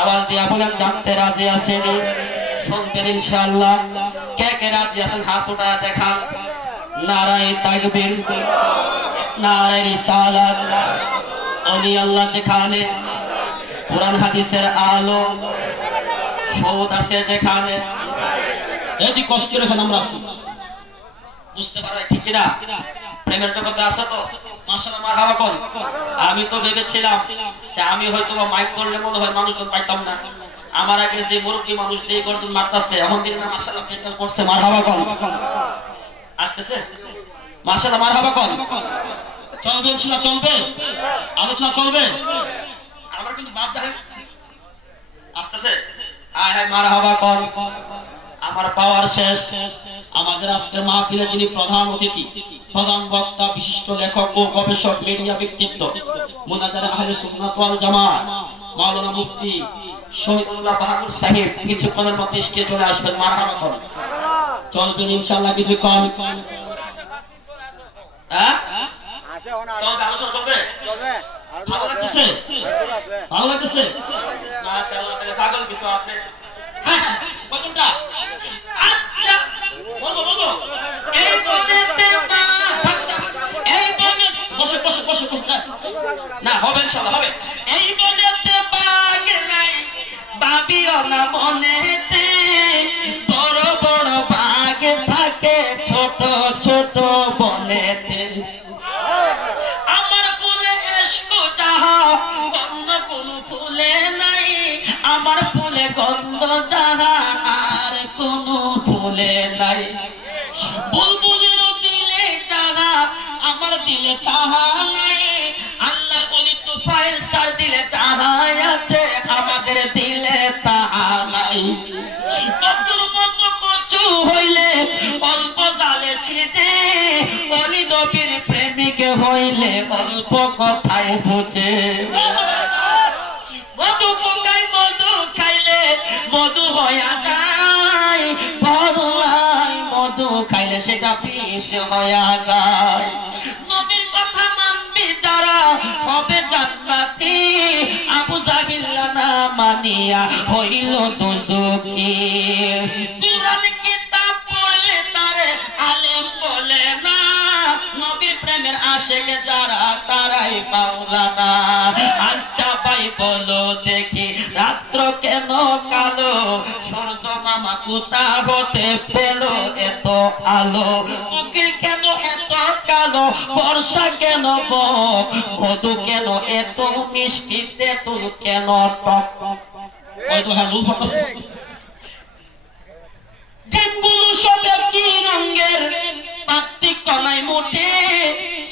আওয়াজ দিয়া বলেন জানতে রাজি আছেন? শুনবেন ইনশাআল্লাহ। কে কে রাজি আছেন হাত উঠায় দেখান। নারায়ে তাকবীর, নারায়ে রিসালাত। ওলি আল্লাহ যেখানে কোরআন হাদিসের আলো সৌদ আছে যেখানে, এদি কষ্ট রেখে আমরা আছি, বুঝতে পারবে ঠিক কিনা? প্রেমের জগতে আসো তো মাশাআল্লাহ মারহাবা বল। আমি তো ভেবেছিলাম যে আমি হয়তো মাইক করলে মনে হয় মানুষজন পাইতাম না। আমার আগে যে মুরব্বী মানুষ যে গর্জন মারতাছে এখন দিন না মাশাআল্লাহ প্রেম করছে, মারহাবা বল। আসতেছে মাশাআল্লাহ মারহাবা বল। চলবে ইনশাআল্লাহ, চলবে আলোচনা চলবে। আমার কিন্তু বাপ দাহে আসতেছে, আয় হায় মারহাবা বল। আমার পাওয়ার শেষ। আমাদের আজকের মাহফিলে যিনি প্রধান অতিথি, প্রধান বক্তা, বিশিষ্ট লেখক ও গবেষক, মিডিয়া ব্যক্তিত্ব, মুনাজারে আহলে সুন্নাত ওয়াল জামাত মাওলানা মুফতি শহীদুল্লাহ বাহাদুর সাহেব কিছুক্ষণের মধ্যে স্টেজে চলে আসবেন। মারহাবা বল। চলবেন ইনশাআল্লাহ কিছুক্ষণ। হ্যাঁ চলবে, আলোচনা চলবে। ভালো লাগতেছে? ভালো লাগতেছে মাশাআল্লাহ। পাগল কিছু আছে? হ্যাঁ কোনটা? আচ্ছা বলো বলো। এই বনেতে মা এই বনে বসে বসে বসে বসে না হবে ইনশাআল্লাহ হবে। এই বনেতে বাগ নাই ভাবিও না মনেতে, বড় বড় বাগ থাকে ছোট ছোট বনেতে। আমার ফুলে ইশক যাহা অন্য কোন ফুলে নাই, আমার ফুলে গন্ধ যাহা আর কোন ফুলে নাই। বুলবুলের দিলে যাহা আমার দিলে তাহা নাই, আল্লাহ বলি তুফাইল সার দিলে যাহা আছে আমাদের দিলে তাহা নাই। কচুর মতো কচু হইলে অল্প জালে সিজে, অলি নবীর প্রেমিক হইলে অল্প কথায় বুঝে। মধু পোকায় মধু খাইলে মধু হইয়া যায়, বলাই মধু খাইলে সেটা বিষ হইয়া যায়। নবীর কথা মানবি যারা হবে জান্নাতি, আবু জাহিল না মানিয়া হইল দোজখী। কুরআন কিতাব পড়লে তারে আলেম বলে না, নবীর প্রেমের আশিক যারা তারাই মাওলানা। আচ্ছা ভাই বলো দেখি রাত্র কেন কালো, সূর্য মামা কোথা হতে পেল এত আলো? কোকিল কেন এত কালো, বর্ষা কেন বক, মধু কেন এত মিষ্টি, তেঁতুল কেন টক। ওই তো হ্যাঁ রুল পড়তেছে। ডিমগুলো সব কি রঙের, পার্থক্য নাই মোটে,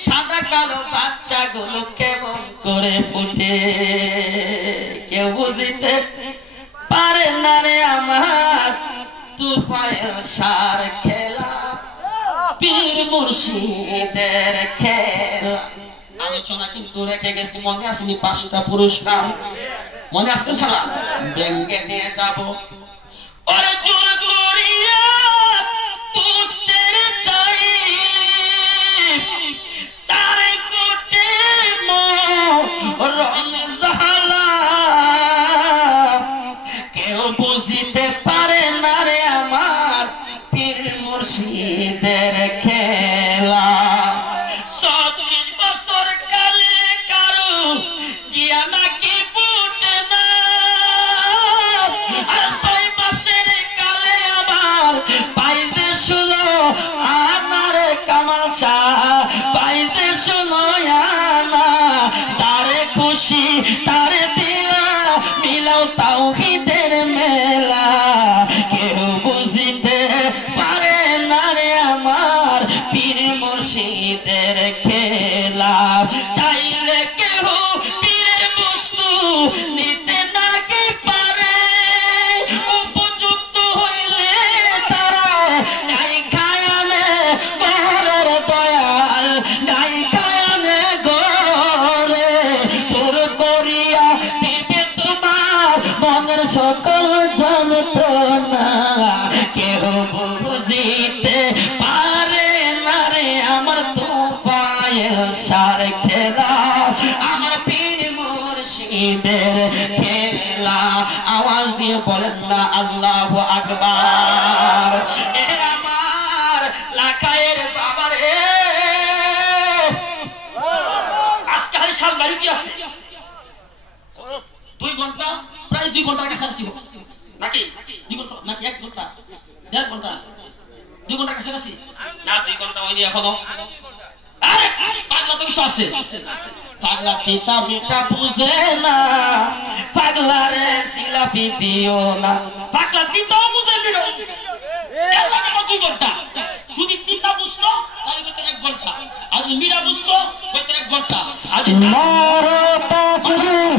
সাদা কালো বাচ্চাগুলো কেমন করে ফুটে। কেউ বুঝিতে পারে না রে আমার তুফাইল সার খেলা, পীর মুর্শিদের খেলা। আলোচনা কিন্তু রেখে গেছি, মনে আসেনি 5টা পুরস্কার মনে আসছে ইনশাআল্লাহ। ব্যাংকে নিয়ে যাবো। ওরে জোর করিয়া পুষতে চাই তারে কোটে মরণ জালা, কেউ বুঝিতে পারে না রে আমার পীর মুর্শিদের খেলা। 36 বছর কালে কারো গিয়া নাকি ফুটে না, আর 6 মাসের কালে আমার পাই বাদশা পাইতে শুনোয়া না তারে খুশি তারে দিলা মিলাও তাওহীদের মেলা কেউ বুঝিতে পারে না রে আমার পীর মুর্শিদের খেলা চাইলে কেউ পীরের বস্তু নিতে নাকি পারে উপযুক্ত হইলে তারা নাই খায়ানে গরের দয়াল নাই খায়ানে গরে তোর করিয়া দিবে তোমার মনের সকল যন্ত্রণা কেউ বুঝিতে পারে না রে আমার তো পায়ের সার খেলা আমার পীর মুর্শিদের খেলা আওয়াজ দিয়ে বলেন না আল্লাহু আকবার এ আমার লাখায়ের বাবারে আজকে হাই সাল বাড়ি কি আছে 2 ঘন্টা প্রায় 2 ঘন্টা কাছে আসছি নাকি 2 ঘন্টা নাকি 1 ঘন্টা 1.5 ঘন্টা 2 ঘন্টা কাছে আসছি না 2 ঘন্টা হয়নি এখনো আরে পাগলা তো কিছু আছে পাগলা পিতা মিটা বুঝে না পাগলা রে সিলাপি দিও না পাগলা পিতা বুঝে মিটা এলা না 2 ঘন্টা যদি পিতা বুঝতো তাহলে তো 1 ঘন্টা আর যদি মিটা বুঝতো হয়তো 1 ঘন্টা আর নারে তাকবীর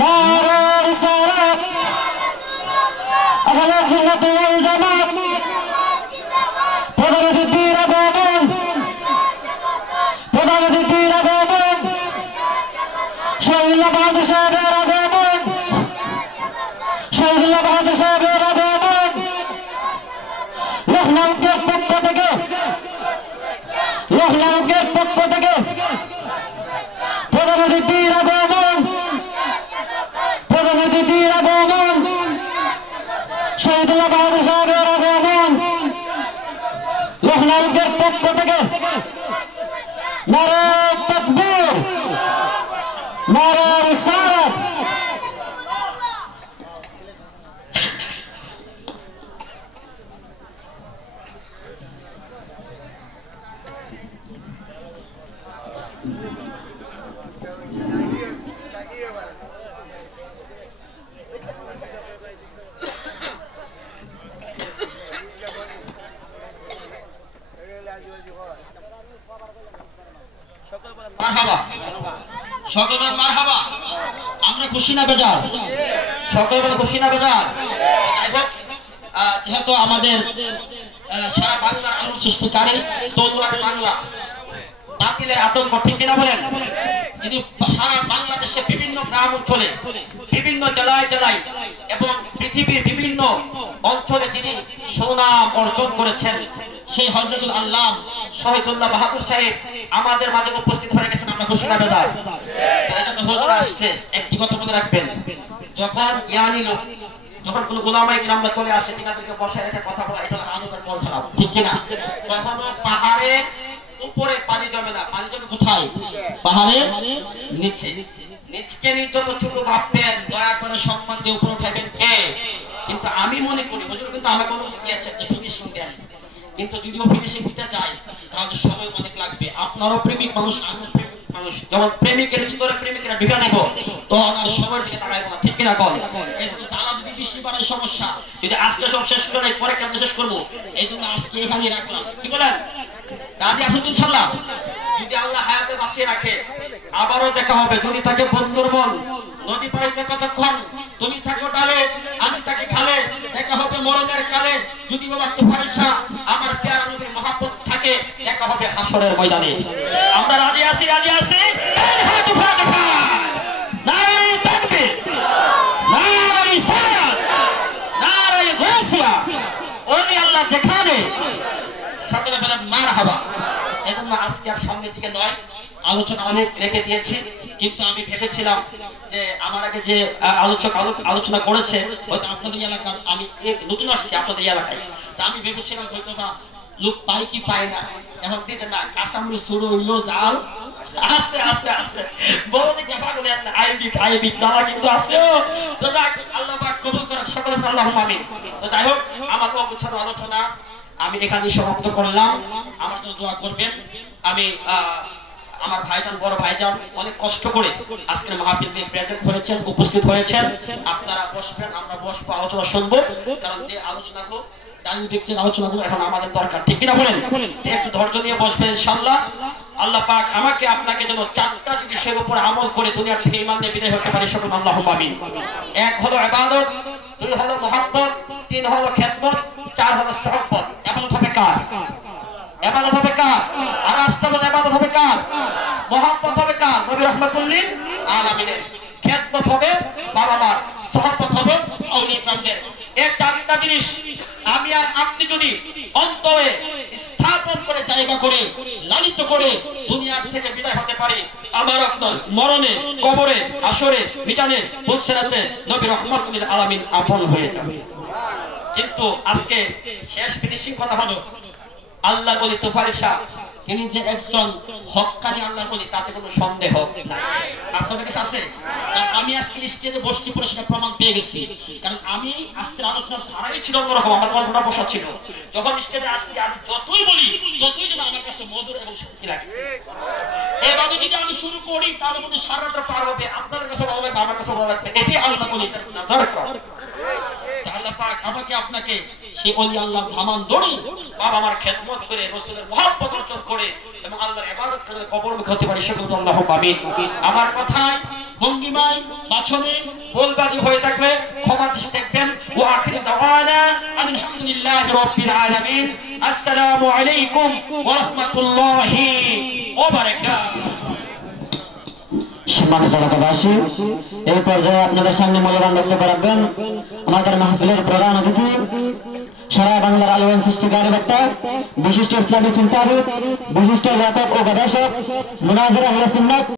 নারে রিসালাত আহলে সুন্নাত ওয়াল জামাত প্রধানমন্ত্রীর আগমন প্রধানমন্ত্রীর আগমন শহীদুল্লাহ বাহাদুর সাহেবের আগমন শহীদুল্লাহ বাহাদুর সাহেবের আগমন লখনৌকের পক্ষ থেকে লখনৌকের পক্ষ থেকে প্রধানমন্ত্রীর আগমন প্রধানমন্ত্রীর আগমন শহীদুল্লাহ বাহাদুর সাহেবের আগমন লখনৌকের পক্ষ থেকে নারে তাকবীর নারে রিসালাত মারহাবা সকলে মারহাবা আমরা খুশি না বেজার সকলে খুশি না বেজার যেহেতু আমাদের সারা বাংলার আলোক সৃষ্টিকারী তলোয়ার বাংলা বাতিলের আতঙ্ক ঠিক কিনা বলেন যিনি সারা বাংলাদেশে বিভিন্ন গ্রাম অঞ্চলে বিভিন্ন জেলায় জেলায় এবং পৃথিবীর বিভিন্ন অঞ্চলে যিনি সুনাম অর্জন করেছেন সেই হযরতুল আল্লাহ শহীদুল্লাহ বাহাদুর সাহেব আমাদের মাঝে উপস্থিত হয়ে গেছেন আমরা খুশি না বেজার এজন্য হুজুর আসছে একটি কথা মনে রাখবেন যখন জ্ঞানী লোক যখন কোন গোলামায়ে কিরামরা চলে আসে তিনাদেরকে বসায় রেখে কথা বলা এটা আদবের মল খারাপ ঠিক কিনা কখনো পাহাড়ে উপরে পানি জমে না পানি জমে কোথায় পাহাড়ে নিচে নিচকে নিচে ছোট ভাববেন দয়া করে সম্মান দিয়ে উপরে উঠাবেন কে কিন্তু আমি মনে করি হুজুর কিন্তু আমাকে অনুমতি দিয়েছেন যে ফিনিশিং দেন কিন্তু যদিও ফিনিশিং দিতে চাই তাহলে সময় অনেক লাগবে আপনারও প্রেমিক মানুষ আমিও প্রেমিক মানুষ যখন প্রেমিকের ভিতরে প্রেমিকরা ঢুকে দেব তখন আর সময়ের দিকে তাকাইবো না ঠিক কিনা কল এই জন্য জ্বালা যদি বেশি বাড়ার সমস্যা যদি আজকে সব শেষ করে পরে কেমন শেষ করবো এই জন্য আজকে এখানে রাখলাম কি বলেন দাবি আছে তো ইনশাআল্লাহ যদি আল্লাহ হায়াতে বাঁচিয়ে রাখে আবারও দেখা হবে যদি তাকে বন্ধুর বল নদী পাড়িতে কতক্ষণ তুমি থাকো ডালে আমি তাকে খালে দেখা হবে মরণের কালে যদি বাবা তুফাইসা আমার প্যারা নবীর মহব্বত থাকে দেখা হবে হাসরের ময়দানে আমরা রাজি আছি হাত উঠা দেখা নারে তাকবীর নারে রিসালাত নারে গাসিয়া ওলি আল্লাহ যেখানে সকলে বলেন মারহাবা এজন্য আজকে আর সামনে থেকে নয় আলোচনা অনেক রেখে দিয়েছি কিন্তু আমি ভেবেছিলাম যে আমার আগে যে আলোচনা করেছে হয়তো আপনাদের এলাকার আমি নতুন আসছি আপনাদের এলাকায় তা আমি ভেবেছিলাম হয়তো বা লোক পাই কি পায় না এখন দিতে না কাঁচামরিচ শুরু হইলো জাল আস্তে আস্তে আস্তে বড় দিকে পাগলে আইবি তারা কিন্তু আসেও তো যাক আল্লাহ পাক কবুল করুক সকলে আল্লাহুম্মা আমিন তো যাই হোক আমার অগুচ্ছানো আলোচনা আমি এখানেই সমাপ্ত করলাম। আমার জন্য দোয়া করবেন। আমি আমার ভাইজান, বড় ভাইজান অনেক কষ্ট করে আজকের মাহফিলে প্রেজেন্ট হয়েছেন, উপস্থিত হয়েছেন। আপনারা বসবেন, আমরা বসবো, আলোচনা শুনবো। কারণ যে আলোচনাগুলো, দামি ব্যক্তির আলোচনাগুলো এখন আমাদের দরকার, ঠিক কিনা বলেন? একটু ধৈর্য নিয়ে বসবেন ইনশাআল্লাহ। আল্লাহ পাক আমাকে আপনাকে যেন 4টা জিনিসের উপর আমল করে দুনিয়ার থেকে ঈমান নিয়ে বিদায় হতে পারি, সকল আল্লাহুম্মা আমিন। 1 হলো ইবাদত, 2 হলো মুহাব্বত, 3 হলো খেদমত, 4 হলো সুহবত। ইবাদত হবে কার? ইবাদত হবে কার? আর আস্তাবল ইবাদত হবে কার? মুহাব্বত হবে কার? নবী রাহমাতুল লিল আলামিনের। খেদমত হবে বাবা মার, সুহবত হবে আউলিয়া کرامদের। এই 4টা জিনিস আমি আর আপনি যদি অন্তরে স্থাপন করে, জায়গা করে, লালিত করে দুনিয়ার থেকে বিদায় হতে পারি, আমার আপনার মরণে, কবরে, হাসরে, মিজানে, পুলসিরাতে নবী রাহমাতুল লিল আলামিন আপন হয়ে যাবে। কিন্তু আজকে শেষ ফিনিশিং কথা হলো, আল্লাহ বলি তোফায়েল শাহ তিনি যে একজন হক্কানি আল্লাহ বলি, তাতে কোনো সন্দেহ নাই। আপনাদের কাছে আছে? আমি আজকে স্টেজে বসছি পরে সেটা প্রমাণ পেয়ে গেছি। কারণ আমি আজকের আলোচনার ধারাই ছিল অন্যরকম, আমার কল্পনা বসা ছিল। যখন স্টেজে আসছি আমি যতই বলি ততই যেন আমার কাছে মধুর এবং শক্তি লাগে। এভাবে যদি আমি শুরু করি তাহলে মধ্যে সারা রাত পার হবে, আপনাদের কাছে ভালো লাগবে, আমার কাছে ভালো লাগবে। এটাই আল্লাহ বলি নাজার কর। আল্লাহ পাক আমাকে আপনাকে সেই ওলি আল্লাহর ধামান ধরে বাবা আমার খেদমত করে, রাসূলের মহব্বত অর্জন করে এবং আল্লাহর ইবাদত করে কবরমুখী হতে পারি, সকল আল্লাহুম্মা আমিন। আমার কথায়, ভঙ্গিমায়, বাছনে ভুলবাদী হয়ে থাকলে ক্ষমা দৃষ্টি দেখবেন। ওয়া আখিরু দাওয়ানা আলহামদুলিল্লাহি রাব্বিল আলামিন। আসসালামু আলাইকুম ওয়া রাহমাতুল্লাহি ওয়া বারাকাতুহু। সম্মানিত এলাকাবাসী, এই পর্যায়ে আপনাদের সামনে মূল্যবান বক্তব্য রাখবেন আমাদের মাহফিলের প্রধান অতিথি, সারা বাংলার আলোড়ন সৃষ্টিকারী বক্তা, বিশিষ্ট ইসলামী চিন্তাবিদ, বিশিষ্ট লেখক ও গবেষক, মুনাজির আহলে সুন্নাত